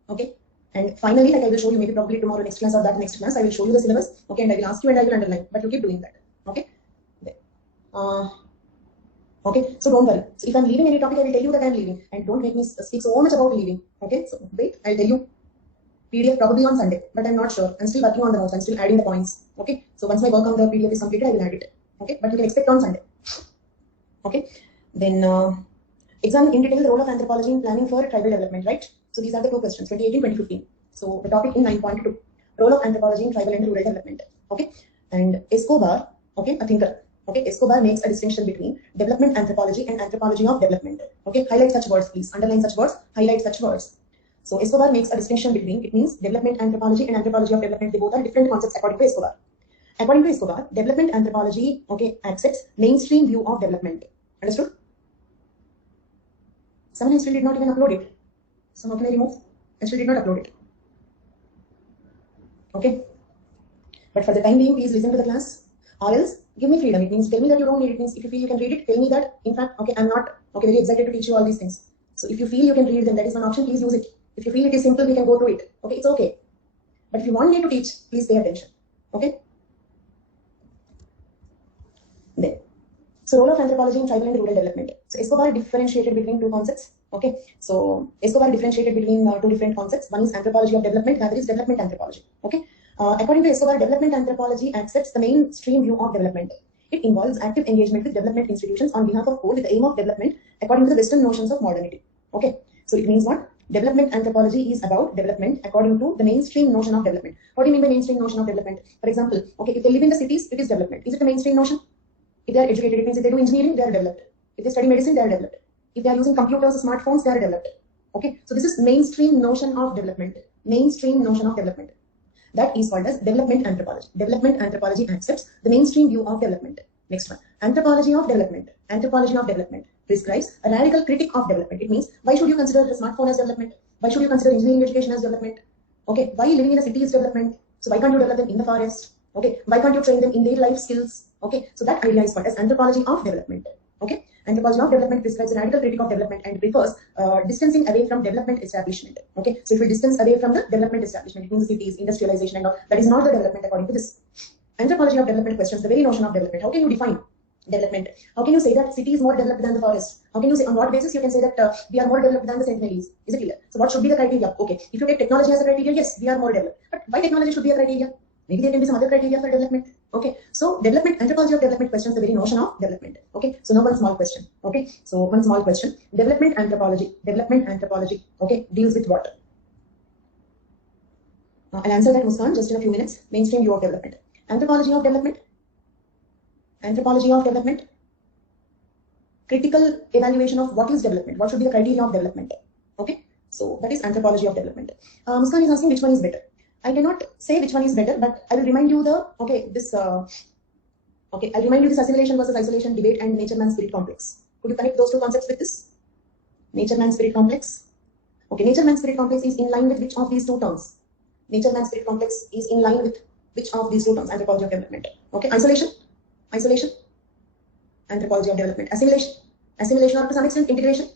Okay. And finally, like I will show you maybe probably tomorrow next class or that next class, I will show you the syllabus. Okay, and I will ask you and I will underline. But you keep doing that. Okay. Okay. So don't worry. So if I'm leaving any topic, I will tell you that I'm leaving, and don't make me speak so much about leaving. Okay. So wait, I'll tell you. PDF probably on Sunday, but I'm not sure. I'm still working on the notes. I'm still adding the points. Okay. So once my work on the PDF is completed, I will add it. Okay. But you can expect on Sunday. Okay. Then examine in detail the role of anthropology in planning for tribal development, right? So these are the two questions, 2018, 2015. So the topic in 9.2, role of anthropology in tribal and rural development. Okay. And Escobar, okay, a thinker. Okay, Escobar makes a distinction between development anthropology and anthropology of development. Okay, highlight such words, please. Underline such words, highlight such words. So Escobar makes a distinction between, it means development anthropology and anthropology of development. They both are different concepts according to Escobar. According to Escobar, development anthropology, okay, accepts mainstream view of development. Understood? Someone still did not even upload it. So how can I remove? I still did not upload it. Okay. But for the time being, please listen to the class. Or else, give me freedom. It means tell me that you don't need it. It means if you feel you can read it, tell me that. In fact, okay, I'm not very excited to teach you all these things. So if you feel you can read, then that is one option. Please use it. If you feel it is simple, we can go through it. Okay, it's okay. But if you want me to teach, please pay attention. Okay. Then, so role of anthropology in tribal and rural development. So Escobar differentiated between two concepts. Okay. So Escobar differentiated between two different concepts. One is anthropology of development, the other is development anthropology. Okay. According to Escobar, development anthropology accepts the mainstream view of development. It involves active engagement with development institutions on behalf of all with the aim of development according to the Western notions of modernity. Okay. So it means what? Development anthropology is about development according to the mainstream notion of development. What do you mean by mainstream notion of development? For example, okay, if they live in the cities, it is development. Is it the mainstream notion? If they are educated, it means if they do engineering, they are developed. If they study medicine, they are developed. If they are using computers, smartphones, they are developed. Okay, so this is mainstream notion of development. Mainstream notion of development. That is called as development anthropology. Development anthropology accepts the mainstream view of development. Next one, anthropology of development. Anthropology of development prescribes a radical critic of development. It means why should you consider the smartphone as development? Why should you consider engineering education as development? Okay, why living in a city is development? So why can't you develop them in the forest? Okay, why can't you train them in their life skills? Okay, so that idea is called as anthropology of development. Okay, anthropology of development prescribes a radical critic of development and prefers distancing away from development establishment. Okay, so it will distance away from the development establishment. It means cities, industrialization, and all. That is not the development according to this. Anthropology of development questions the very notion of development. How can you define development? How can you say that city is more developed than the forest? How can you say, on what basis you can say that we are more developed than the Sentinelese? Is it clear? So what should be the criteria? Okay, if you take technology as a criteria, yes, we are more developed. But why technology should be a criteria? Maybe there can be some other criteria for development. Okay, so development, anthropology of development questions the very notion of development. Okay, so now one small question. Okay, so one small question. Development anthropology, okay, deals with what? I'll answer that, Muskan, just in a few minutes. Mainstream view of development. Anthropology of development. Anthropology of development. Critical evaluation of what is development. What should be the criteria of development? Okay, so that is anthropology of development. Muskan is asking which one is better. I cannot say which one is better, but I will remind you the I'll remind you this assimilation versus isolation debate and nature-man spirit complex. Could you connect those two concepts with this? Nature-man spirit complex. Okay, nature-man spirit complex is in line with which of these two terms? Nature-man spirit complex is in line with which of these two terms? Anthropology of development. Okay, isolation, anthropology of development. Assimilation or to some extent integration.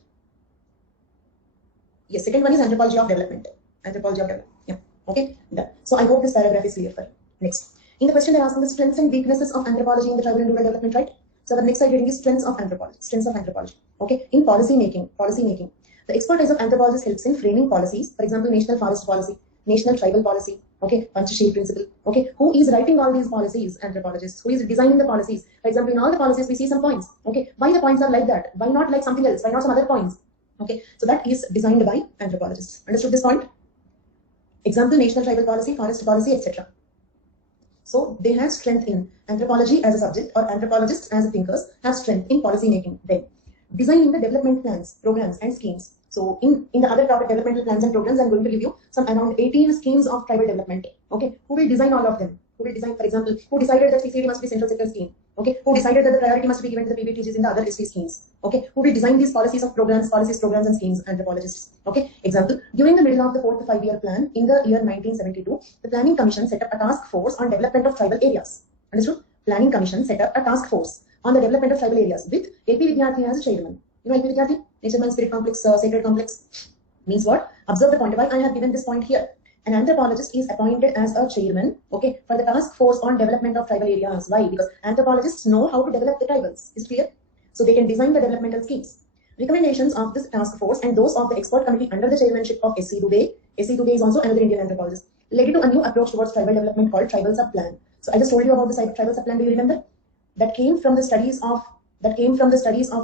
Yes, second one is anthropology of development. Anthropology of development. Yeah. Okay, done. So I hope this paragraph is clear for you. Next. In the question, they're asking the strengths and weaknesses of anthropology in the tribal and rural development, right? So the next slide reading is strengths of anthropology. Strengths of anthropology. Okay, in policy making. The expertise of anthropologists helps in framing policies. For example, national forest policy, national tribal policy. Okay, Panchasheel principle. Okay, who is writing all these policies? Anthropologists. Who is designing the policies? For example, in all the policies we see some points. Okay, why the points are like that? Why not like something else? Why not some other points? Okay, so that is designed by anthropologists. Understood this point? Example, national tribal policy, forest policy, etc. So they have strength in anthropology as a subject, or anthropologists as thinkers have strength in policy making. Then designing the development plans, programs and schemes. So in the other topic, developmental plans and programs, I'm going to give you some around 18 schemes of tribal development. Okay, who will design all of them? Who will design, for example, who decided that CCD must be central sector scheme? Okay, who decided that the priority must be given to the PBTGs in the other ST schemes? Okay, who will design these policies of programs, programs and schemes? Anthropologists. Okay, example, during the middle of the 4th 5-year plan in the year 1972, the Planning Commission set up a task force on development of tribal areas. Understood? Planning Commission set up a task force on the development of tribal areas with AP Vidyarthi as a chairman. You know AP Vidyarthi? Nature, Man, Spirit Complex, Sacred Complex. Means what? Observe the point. Why I have given this point here. An anthropologist is appointed as a chairman, okay, for the task force on development of tribal areas. Why? Because anthropologists know how to develop the tribals. Is it clear? So they can design the developmental schemes. Recommendations of this task force and those of the expert committee under the chairmanship of S.C. Dubey. S.C. Dubey is also another Indian anthropologist. Led to a new approach towards tribal development called tribal subplan. So I just told you about the tribal subplan. Do you remember? That came from the studies of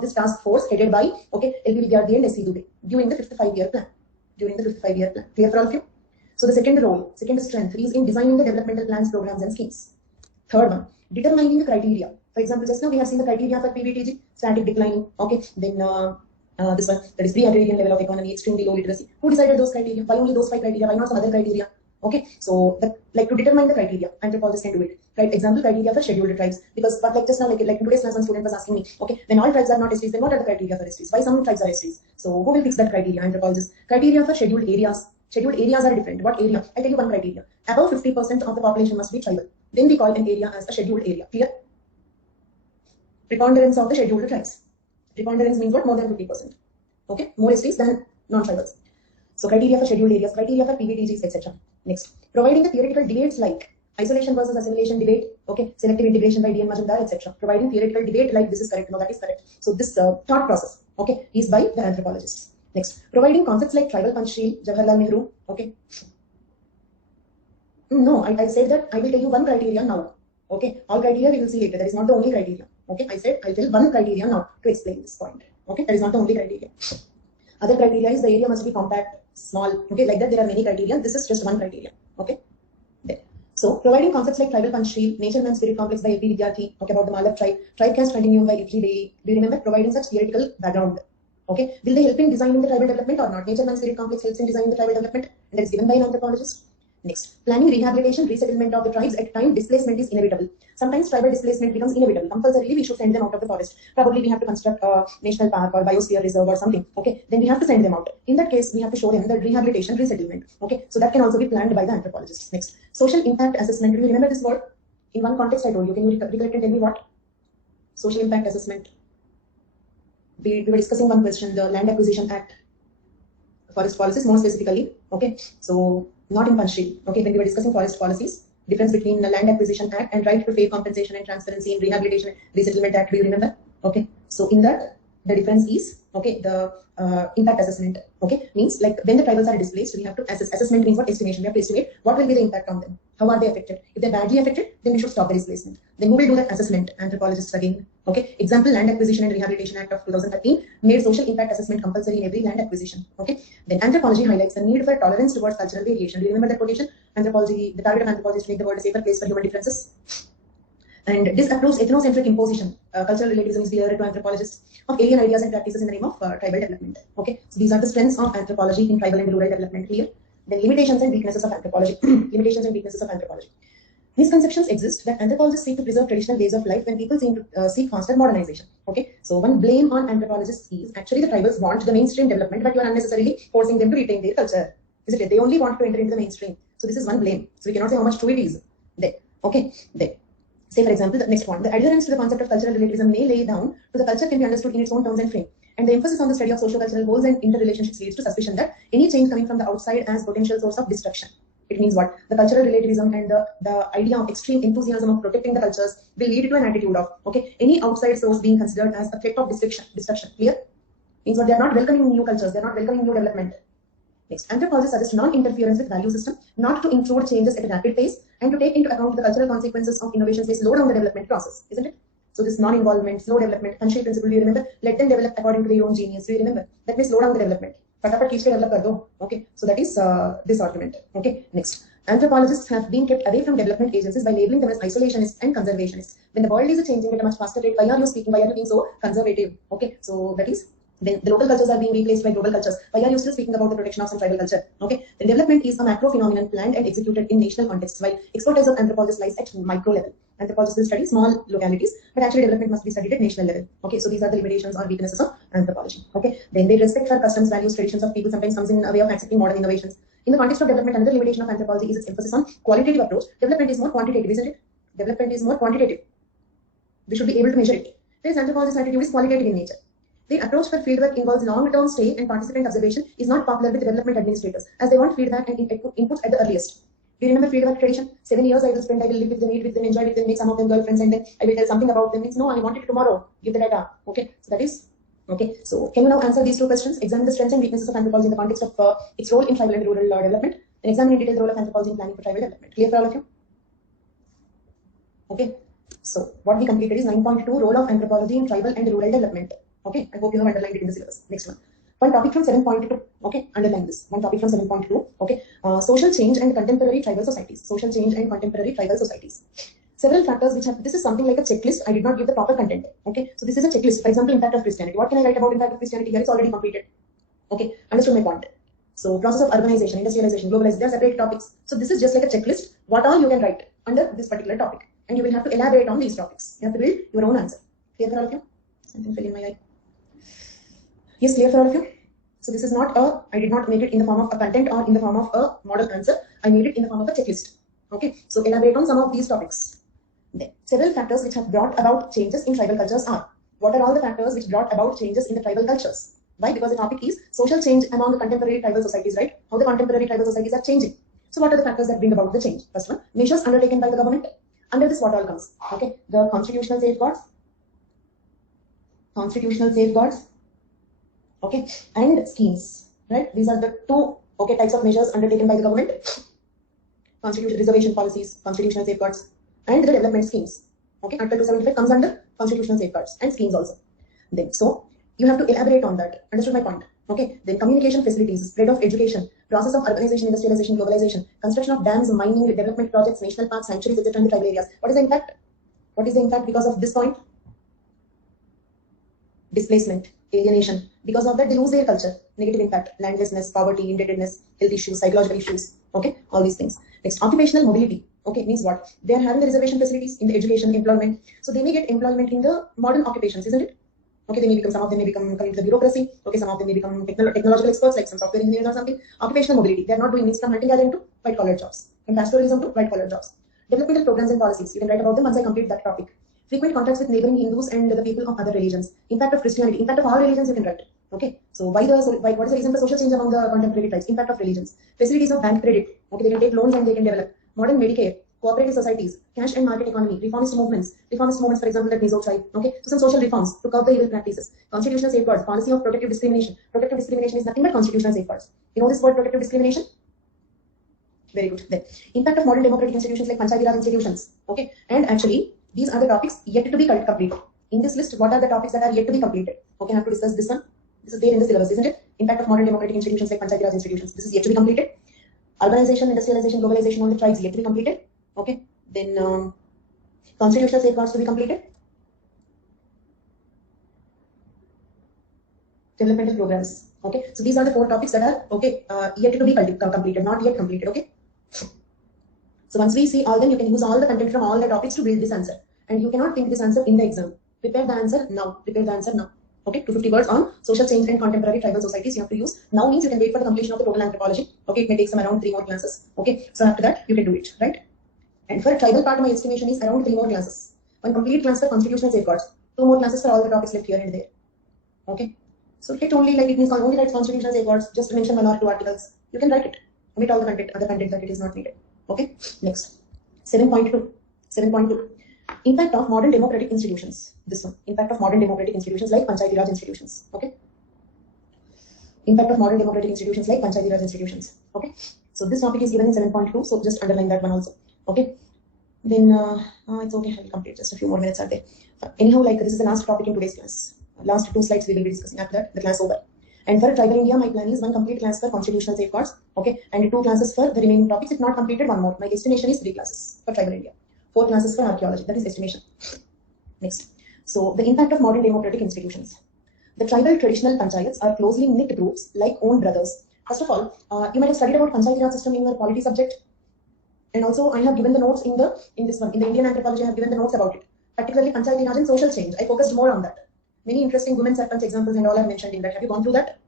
this task force headed by L.B. Vidyarthi and S.C. Dubey during the 5th 5-year plan. Clear for all of you? So the second strength is in designing the developmental plans, programs and schemes. Third one, determining the criteria. For example, just now we have seen the criteria for PBTG, static declining, okay, then this one, that is pre-agrarian level of economy, extremely low literacy. Who decided those criteria? Why only those 5 criteria? Why not some other criteria? Okay, so to determine the criteria, anthropologists can do it. Right? Example, criteria for scheduled tribes. Because like just now, like in today's class, one student was asking me, okay, when all tribes are not STs, then what are the criteria for STs? Why some tribes are STs? So who will fix that criteria? Anthropologists. Criteria for scheduled areas. Scheduled areas are different. What area? I'll tell you one criteria. Above 50% of the population must be tribal. Then we call an area as a scheduled area. Clear? Preponderance of the scheduled tribes. Preponderance means what? More than 50%. Okay? More STs than non-tribals. So criteria for scheduled areas, criteria for PBTGs, etc. Next, providing the theoretical debates like isolation versus assimilation debate, okay, selective integration by D.N. Majumdar, etc. Providing theoretical debate like this is correct, no, that is correct. So this thought process, okay, is by the anthropologists. Next, providing concepts like tribal Panchsheel, Jawaharlal Nehru, okay. No, I said that I will tell you one criteria now, okay. All criteria we will see later. That is not the only criteria, okay. I said I'll tell one criteria now to explain this point, okay. That is not the only criteria. Other criteria is the area must be compact, small, okay. Like that, there are many criteria. This is just one criteria, okay. There. So, providing concepts like tribal Panchsheel, Nature, Man, Spirit Complex by L.B. Vidyarthi, okay, about the Malab tribe, tribe caste continuum by Italy Bailey. Do you remember? Providing such theoretical background. Okay, will they help in designing the tribal development or not? Nature, Man, Spirit Complex helps in designing the tribal development, and that is given by an anthropologist. Next, planning rehabilitation, resettlement of the tribes at time displacement is inevitable. Sometimes tribal displacement becomes inevitable. Compulsorily, we should send them out of the forest. Probably we have to construct a national park or biosphere reserve or something. Okay, then we have to send them out. In that case, we have to show them the rehabilitation, resettlement. Okay, so that can also be planned by the anthropologists. Next, social impact assessment. Do you remember this word? In one context, I told you. Can you recollect and tell me what? Social impact assessment. We were discussing one question, the Land Acquisition Act, forest policies more specifically. Okay, so not in Panchsheel. Okay, when we were discussing forest policies, difference between the Land Acquisition Act and right to fair compensation and transparency in Rehabilitation and Resettlement Act. Do you remember? Okay, so in that the difference is the impact assessment. Okay, means like when the tribals are displaced, we have to assess. Assessment means what? Estimation. We have to estimate what will be the impact on them. How are they affected? If they're badly affected, then we should stop the displacement. Then who will do that assessment? Anthropologists again. Okay, example, Land Acquisition and Rehabilitation Act of 2013 made social impact assessment compulsory in every land acquisition. Okay, then anthropology highlights the need for tolerance towards cultural variation. Do you remember that quotation? Anthropology, the target of anthropology is to make the world a safer place for human differences. And disapproves ethnocentric imposition. Cultural relativism is clear to anthropologists of alien ideas and practices in the name of tribal development. Okay, so these are the strengths of anthropology in tribal and rural development. Clear? Then limitations and weaknesses of anthropology. Limitations and weaknesses of anthropology. Misconceptions exist that anthropologists seek to preserve traditional ways of life when people seem to seek faster modernization. Okay, so one blame on anthropologists is actually the tribals want the mainstream development, but you are unnecessarily forcing them to retain their culture. Isn't it? They only want to enter into the mainstream. So this is one blame. So we cannot say how much true it is. There. Okay, there. Say for example, the next one, the adherence to the concept of cultural relativism may lay down to the culture can be understood in its own terms and frame. And the emphasis on the study of socio-cultural goals and interrelationships leads to suspicion that any change coming from the outside as potential source of destruction. It means what? The cultural relativism and the idea of extreme enthusiasm of protecting the cultures will lead to an attitude of, okay, any outside source being considered as a threat of destruction. Clear? Means what? They are not welcoming new cultures, they are not welcoming new development. Next, anthropologists suggest non-interference with value system, not to intrude changes at a rapid pace, and to take into account the cultural consequences of innovations may slow down the development process, isn't it? So this non-involvement, slow development, Panchsheel principle, do you remember? Let them develop according to their own genius. Do you remember? That may slow down the development. Fatapat keeps develop kar do. Okay, so that is this argument. Okay, next. Anthropologists have been kept away from development agencies by labeling them as isolationists and conservationists. When the world is changing at a much faster rate, why are you speaking? Why are you being so conservative? Okay, so that is Then the local cultures are being replaced by global cultures. Why are you still speaking about the protection of some tribal culture? Okay. Then development is a macro phenomenon planned and executed in national contexts, while expertise of anthropologists lies at micro level. Anthropologists will study small localities, but actually development must be studied at national level. Okay. So these are the limitations or weaknesses of anthropology. Okay. Then they respect for customs, values, traditions of people sometimes comes in a way of accepting modern innovations. In the context of development, another limitation of anthropology is its emphasis on qualitative approach. Development is more quantitative, isn't it? Development is more quantitative. We should be able to measure it. Whereas anthropologist's attitude is qualitative in nature. The approach for fieldwork involves long-term stay and participant observation is not popular with development administrators, as they want feedback and inputs at the earliest. Do you remember fieldwork tradition? 7 years I will spend, I will live with them, eat with them, enjoy with them, make some of them girlfriends, and then I will tell something about them. It's no, I want it tomorrow. Give the data. Okay, so that is okay. So can you now answer these two questions? Examine the strengths and weaknesses of anthropology in the context of its role in tribal and rural development, and examine in detail the role of anthropology in planning for tribal development. Clear for all of you? Okay. So what we completed is 9.2, role of anthropology in tribal and rural development. Okay, I hope you have underlined it in the syllabus. Next one topic from 7.2. Okay, underline this. One topic from 7.2. Okay, social change and contemporary tribal societies. Social change and contemporary tribal societies. Several factors which have, this is something like a checklist. I did not give the proper content. Okay, so this is a checklist. For example, impact of Christianity. What can I write about impact of Christianity? Here it's already completed. Okay, understood my point. So process of urbanization, industrialization, globalization, they are separate topics. So this is just like a checklist. What all you can write under this particular topic. And you will have to elaborate on these topics. You have to build your own answer. Clear for all of you? Something fell in my eye. Yes, clear for all of you? So this is not a, I did not make it in the form of a content or in the form of a model answer. I made it in the form of a checklist. Okay, so elaborate on some of these topics. Then, several factors which have brought about changes in tribal cultures are. What are all the factors which brought about changes in the tribal cultures? Why? Because the topic is social change among the contemporary tribal societies, right? How the contemporary tribal societies are changing. So what are the factors that bring about the change? First one, measures undertaken by the government. Under this, what all comes? Okay, the constitutional safeguards, okay, and schemes, right? These are the two types of measures undertaken by the government: constitutional reservation policies, constitutional safeguards, and the development schemes. Okay, Article 275 comes under constitutional safeguards and schemes also. Then, so you have to elaborate on that. Understood my point? Okay. Then communication facilities, spread of education, process of urbanization, industrialization, globalization, construction of dams, mining, development projects, national parks, sanctuaries, etc. in the tribal areas. What is the impact? What is the impact because of this point? Displacement, alienation. Because of that, they lose their culture. Negative impact, landlessness, poverty, indebtedness, health issues, psychological issues. Okay, all these things. Next, occupational mobility. Okay, means what? They are having the reservation facilities in the education, employment. So they may get employment in the modern occupations, isn't it? Okay, they may become, some of them may become coming to the bureaucracy. Okay, some of them may become technological experts, like some software engineers or something. Occupational mobility. They are not doing means from hunting gathering to white collar jobs, from pastoralism to white collar jobs. Developmental programs and policies. You can write about them once I complete that topic. Frequent contacts with neighboring Hindus and the people of other religions. Impact of Christianity. Impact of all religions you can write. Okay, so what is the reason for social change among the contemporary tribes? Impact of religions. Facilities of bank credit. Okay, they can take loans and they can develop. Modern Medicare. Cooperative societies, cash and market economy, reformist movements, for example, that Mizo tribe. Okay, so some social reforms to curb the evil practices, constitutional safeguards, policy of protective discrimination. Protective discrimination is nothing but constitutional safeguards. You know this word, protective discrimination? Very good. Then, impact of modern democratic institutions like Panchayati Raj institutions. Okay, and actually, these are the topics yet to be completed. In this list, what are the topics that are yet to be completed? Okay, I have to discuss this one. This is there in the syllabus, isn't it? Impact of modern democratic institutions like Panchayati Raj institutions. This is yet to be completed. Urbanization, industrialization, globalization on the tribes yet to be completed. Okay, then constitutional safeguards to be completed. Developmental programs. Okay, so these are the 4 topics that are yet to be completed, not yet completed. Okay, so once we see all them, you can use all the content from all the topics to build this answer, and you cannot think this answer in the exam. Prepare the answer now. Prepare the answer now. Okay, 250 words on social change and contemporary tribal societies you have to use. Now means you can wait for the completion of the total anthropology. Okay, it may take some around 3 more classes. Okay, so after that you can do it, right? And for tribal part, my estimation is around 3 more classes. 1 complete class for constitutional safeguards. 2 more classes for all the topics left here and there. Okay. So it only like it means only writes constitutional safeguards. Just mention 1 or 2 articles. You can write it. Omit all the content, other content that it is not needed. Okay. Next. 7.2. 7.2. Impact of modern democratic institutions. This one. Impact of modern democratic institutions like Panchayati Raj institutions. Okay. Impact of modern democratic institutions like Panchayati Raj institutions. Okay. So this topic is given in 7.2. So just underline that one also. Okay, then it's okay, I will complete, just a few more minutes are there. Anyhow, like this is the last topic in today's class. Last 2 slides we will be discussing. After that, the class over. And for tribal India, my plan is 1 complete class for constitutional safeguards, okay, and 2 classes for the remaining topics. If not completed, 1 more. My estimation is 3 classes for tribal India, 4 classes for archaeology. That is estimation. Next, so the impact of modern democratic institutions. The tribal traditional panchayats are closely knit groups like own brothers. First of all, you might have studied about Panchayati Raj system in your polity subject, and also I have given the notes in the Indian anthropology. I have given the notes about it, particularly Panchayati Raj and social change. I focused more on that. Many interesting women sarpanch examples and all are mentioned in that. Have you gone through that?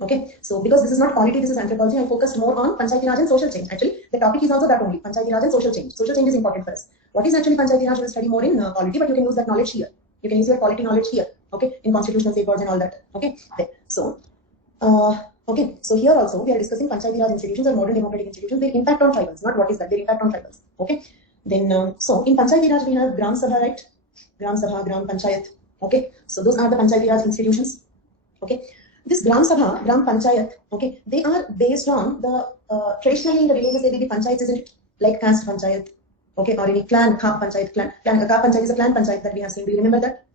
Okay, so because this is not polity, this is anthropology, I focused more on Panchayati Raj and social change. Actually, the topic is also that only, Panchayati Raj and social change. Social change is important for us. What is actually Panchayati Raj? We will study more in polity, but you can use that knowledge here. You can use your polity knowledge here, okay, in constitutional safeguards and all that, okay. So, okay, so here also we are discussing Panchayati Raj institutions or modern democratic institutions, their impact on tribals, not what is that, their impact on tribals, okay. Then, so in Panchayati Raj we have Gram Sabha, right? Gram Sabha, Gram Panchayat, okay. So those are the Panchayati Raj institutions, okay. This Gram Sabha, Gram Panchayat, okay, they are based on the, traditionally in the villages there will be panchayats, isn't it? Like caste panchayat, okay, or any clan, Khap panchayat, Khap panchayat is a clan panchayat that we have seen. Do you remember that?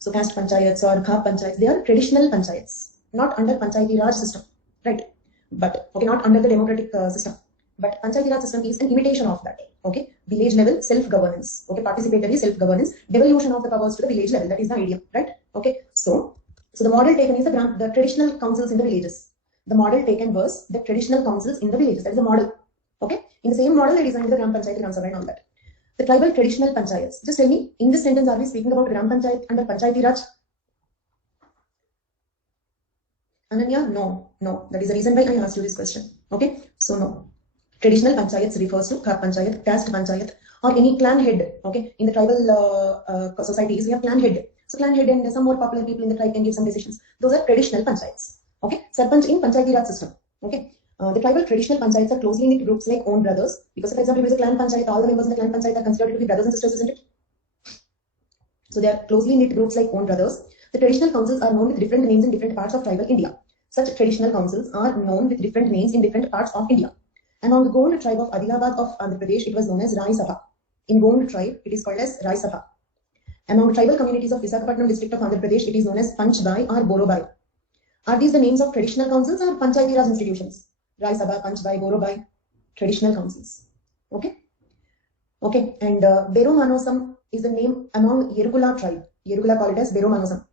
So caste panchayats or Khap panchayats, they are traditional panchayats, not under Panchayati Raj system, right? But, okay, not under the democratic system. But Panchayati Raj system is an imitation of that, okay? Village level self-governance, okay, participatory self-governance, devolution of the powers to the village level, that is the idea, right? Okay, so the model taken is the traditional councils in the villages. The model taken was the traditional councils in the villages. That is the model. Okay. In the same model, they designed the Gram Panchayat, Gram Sabha and all that. The tribal traditional panchayats. Just tell me, in this sentence, are we speaking about Gram Panchayat under Panchayati Raj? Ananya, no. That is the reason why I asked you this question. Okay. So no. Traditional panchayats refers to Khap panchayat, caste panchayat, or any clan head. Okay. In the tribal societies, we have clan head. So clan head and some more popular people in the tribe can give some decisions. Those are traditional panchayats. Okay, sarpanch in Panchayati Raj system. Okay, the tribal traditional panchayats are closely knit groups like own brothers. Because, for example, if it is a clan panchayat, all the members in the clan panchayat are considered to be brothers and sisters, isn't it? So they are closely knit groups like own brothers. The traditional councils are known with different names in different parts of tribal India. Such traditional councils are known with different names in different parts of India. Among the Gond tribe of Adilabad of Andhra Pradesh, it was known as Rai Sabha. In Gond tribe, it is called as Rai Sabha. Among tribal communities of Visakhapatnam district of Andhra Pradesh, it is known as Panchbai or Borobai. Are these the names of traditional councils or Panchayati Raj institutions? Rai Sabha, Panchbai, Borobai, traditional councils. Okay. Okay. And Bero Manosam is the name among Yerugula tribe. Yerugula called it as Bero Manosam.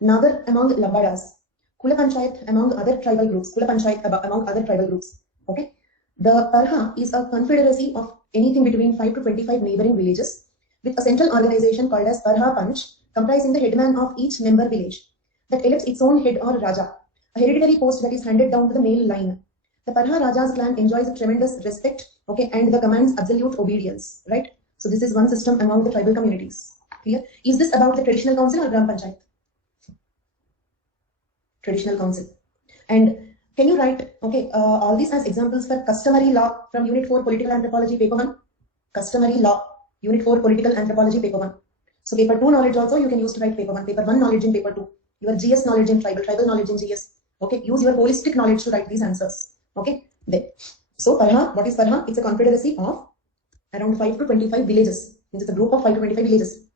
Nagar among Labadas. Kula Panchayat among other tribal groups. Kula Panchayat among other tribal groups. Okay. The Parha is a confederacy of anything between 5 to 25 neighboring villages, with a central organization called as Parha Panch, comprising the headman of each member village, that elects its own head or Raja, a hereditary post that is handed down to the male line. The Parha Raja's clan enjoys tremendous respect, okay, and the commands absolute obedience, right? So this is one system among the tribal communities. Clear? Is this about the traditional council or Gram Panchayat? Traditional council. And can you write, okay, all these as examples for customary law from Unit 4 Political Anthropology, paper 1? Customary law. Unit 4 Political Anthropology, paper 1. So paper 2 knowledge also you can use to write paper 1. Paper 1 knowledge in paper 2. Your GS knowledge in tribal knowledge in GS. Okay, use your holistic knowledge to write these answers. Okay, then. So Parha, what is Parha? It's a confederacy of around 5 to 25 villages. It's a group of 5 to 25 villages.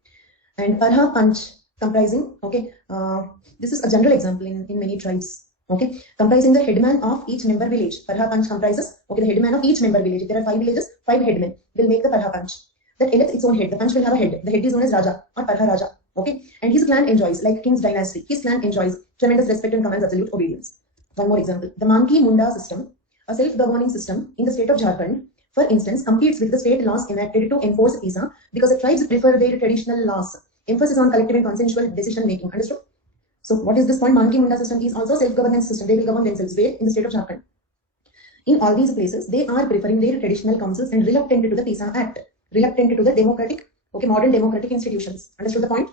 And Parha Panch comprising, okay, this is a general example in many tribes. Okay, comprising the headman of each member village. Parha Panch comprises, okay, the headman of each member village. If there are 5 villages, 5 headmen will make the Parha Panch. That elects its own head. The Panch will have a head. The head is known as Raja or Parha Raja. Okay, and his clan enjoys, like King's dynasty, his clan enjoys tremendous respect and commands absolute obedience. One more example. The Manki Munda system, a self-governing system in the state of Jharkhand, for instance, competes with the state laws enacted to enforce PISA because the tribes prefer their traditional laws. Emphasis on collective and consensual decision making. Understood? So what is this point? Manki Munda system is also self-governance system. They will govern themselves. Where? In the state of Jharkhand. In all these places, they are preferring their traditional councils and reluctant to the PISA Act. Reluctant to the democratic, okay, modern democratic institutions. Understood the point?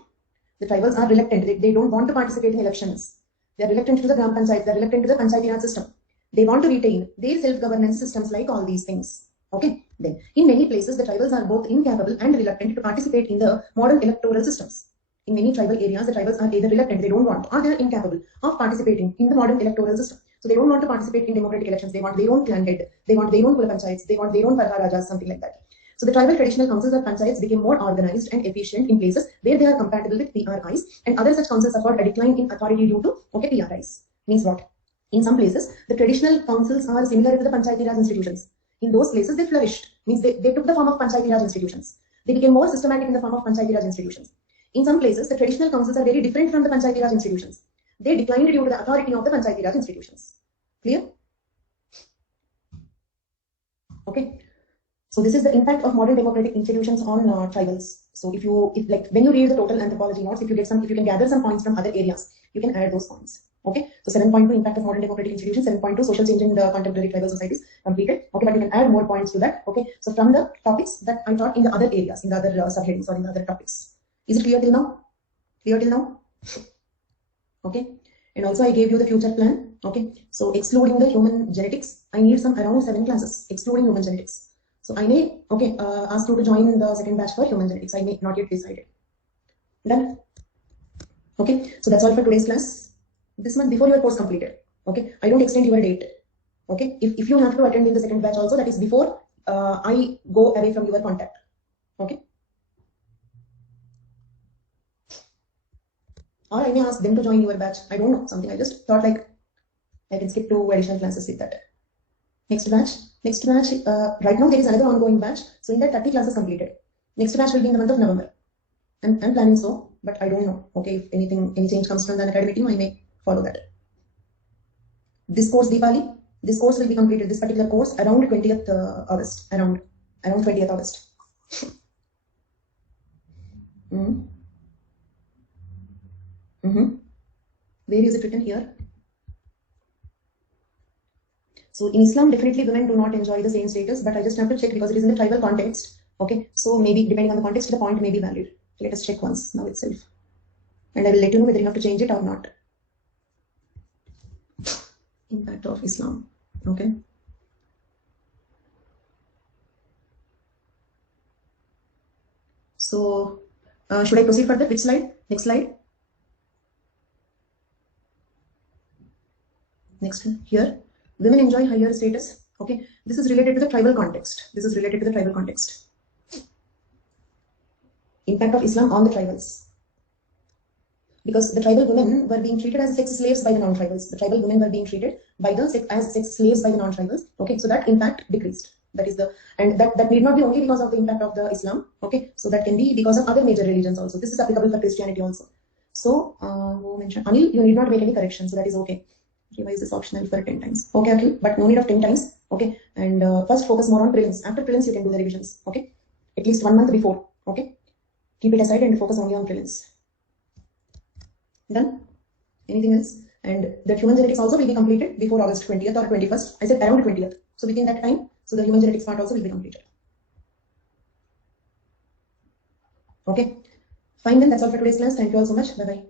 The tribals are reluctant. They don't want to participate in elections. They are reluctant to the Gram Panchayat. They are reluctant to the Panchayati Raj system. They want to retain their self-governance systems like all these things. Okay. Then, in many places, the tribals are both incapable and reluctant to participate in the modern electoral systems. In many tribal areas, the tribals are either reluctant, they don't want, or they are incapable of participating in the modern electoral system. So they don't want to participate in democratic elections. They want their own clan head. They want their own Kula Panchayats. They want their own Parha Rajas, something like that. So the tribal traditional councils or panchayats became more organized and efficient in places where they are compatible with PRIs, and other such councils suffered a decline in authority due to, okay, PRIs. Means what? In some places, the traditional councils are similar to the Panchayati Raj institutions. In those places, they flourished. Means they took the form of Panchayati Raj institutions. They became more systematic in the form of Panchayati Raj institutions. In some places, the traditional councils are very different from the Panchayati Raj institutions. They declined due to the authority of the Panchayati Raj institutions. Clear? Okay. So this is the impact of modern democratic institutions on tribals. So if when you read the total anthropology notes, if you can gather some points from other areas, you can add those points. Okay. So 7.2 impact of modern democratic institutions, 7.2 social change in the contemporary tribal societies completed. Okay, but you can add more points to that. Okay. So from the topics that I taught in the other areas, in the other subheadings or in the other topics. Is it clear till now? Clear till now? Okay. And also I gave you the future plan. Okay. So excluding the human genetics, I need some around 7 classes excluding human genetics. So I may, ask you to join the second batch for human genetics. I may not yet decided. Done? Okay, so that's all for today's class. This month before your course completed. Okay, I don't extend your date. Okay, if you have to attend in the second batch also, that is before I go away from your contact. Okay. Or I may ask them to join your batch. I don't know, something I just thought like I can skip 2 additional classes with that. Next batch, right now there is another ongoing batch. So in that 30 classes completed. Next batch will be in the month of November. I'm planning so, but I don't know. Okay, if any change comes from the academic team, I may follow that. This course, Deepali, this course will be completed, this particular course, around 20th August, around 20th August. Where is it written here? So in Islam, definitely women do not enjoy the same status, but I just have to check because it is in the tribal context. Okay, so maybe depending on the context, the point may be valid. Let us check once now itself. And I will let you know whether you have to change it or not. Impact of Islam. Okay. So should I proceed further? Which slide? Next slide. Next one here. Women enjoy higher status. Okay, this is related to the tribal context. Impact of Islam on the tribals. Because the tribal women were being treated as sex slaves by the non-tribals. The tribal women were being treated as sex slaves by the non-tribals. Okay, so that impact decreased. That is that need not be only because of the impact of the Islam. Okay, so that can be because of other major religions also. This is applicable for Christianity also. So who mentioned Anil, you need not make any correction, so that is okay. Revise this optional for 10 times. Okay, Akhil, but no need of 10 times. Okay, and first focus more on prelims. After prelims, you can do the revisions. Okay, at least 1 month before. Okay, keep it aside and focus only on prelims. Done? Anything else? And the human genetics also will be completed before August 20th or 21st. I said around 20th. So within that time, so the human genetics part also will be completed. Okay, fine then. That's all for today's class. Thank you all so much. Bye bye.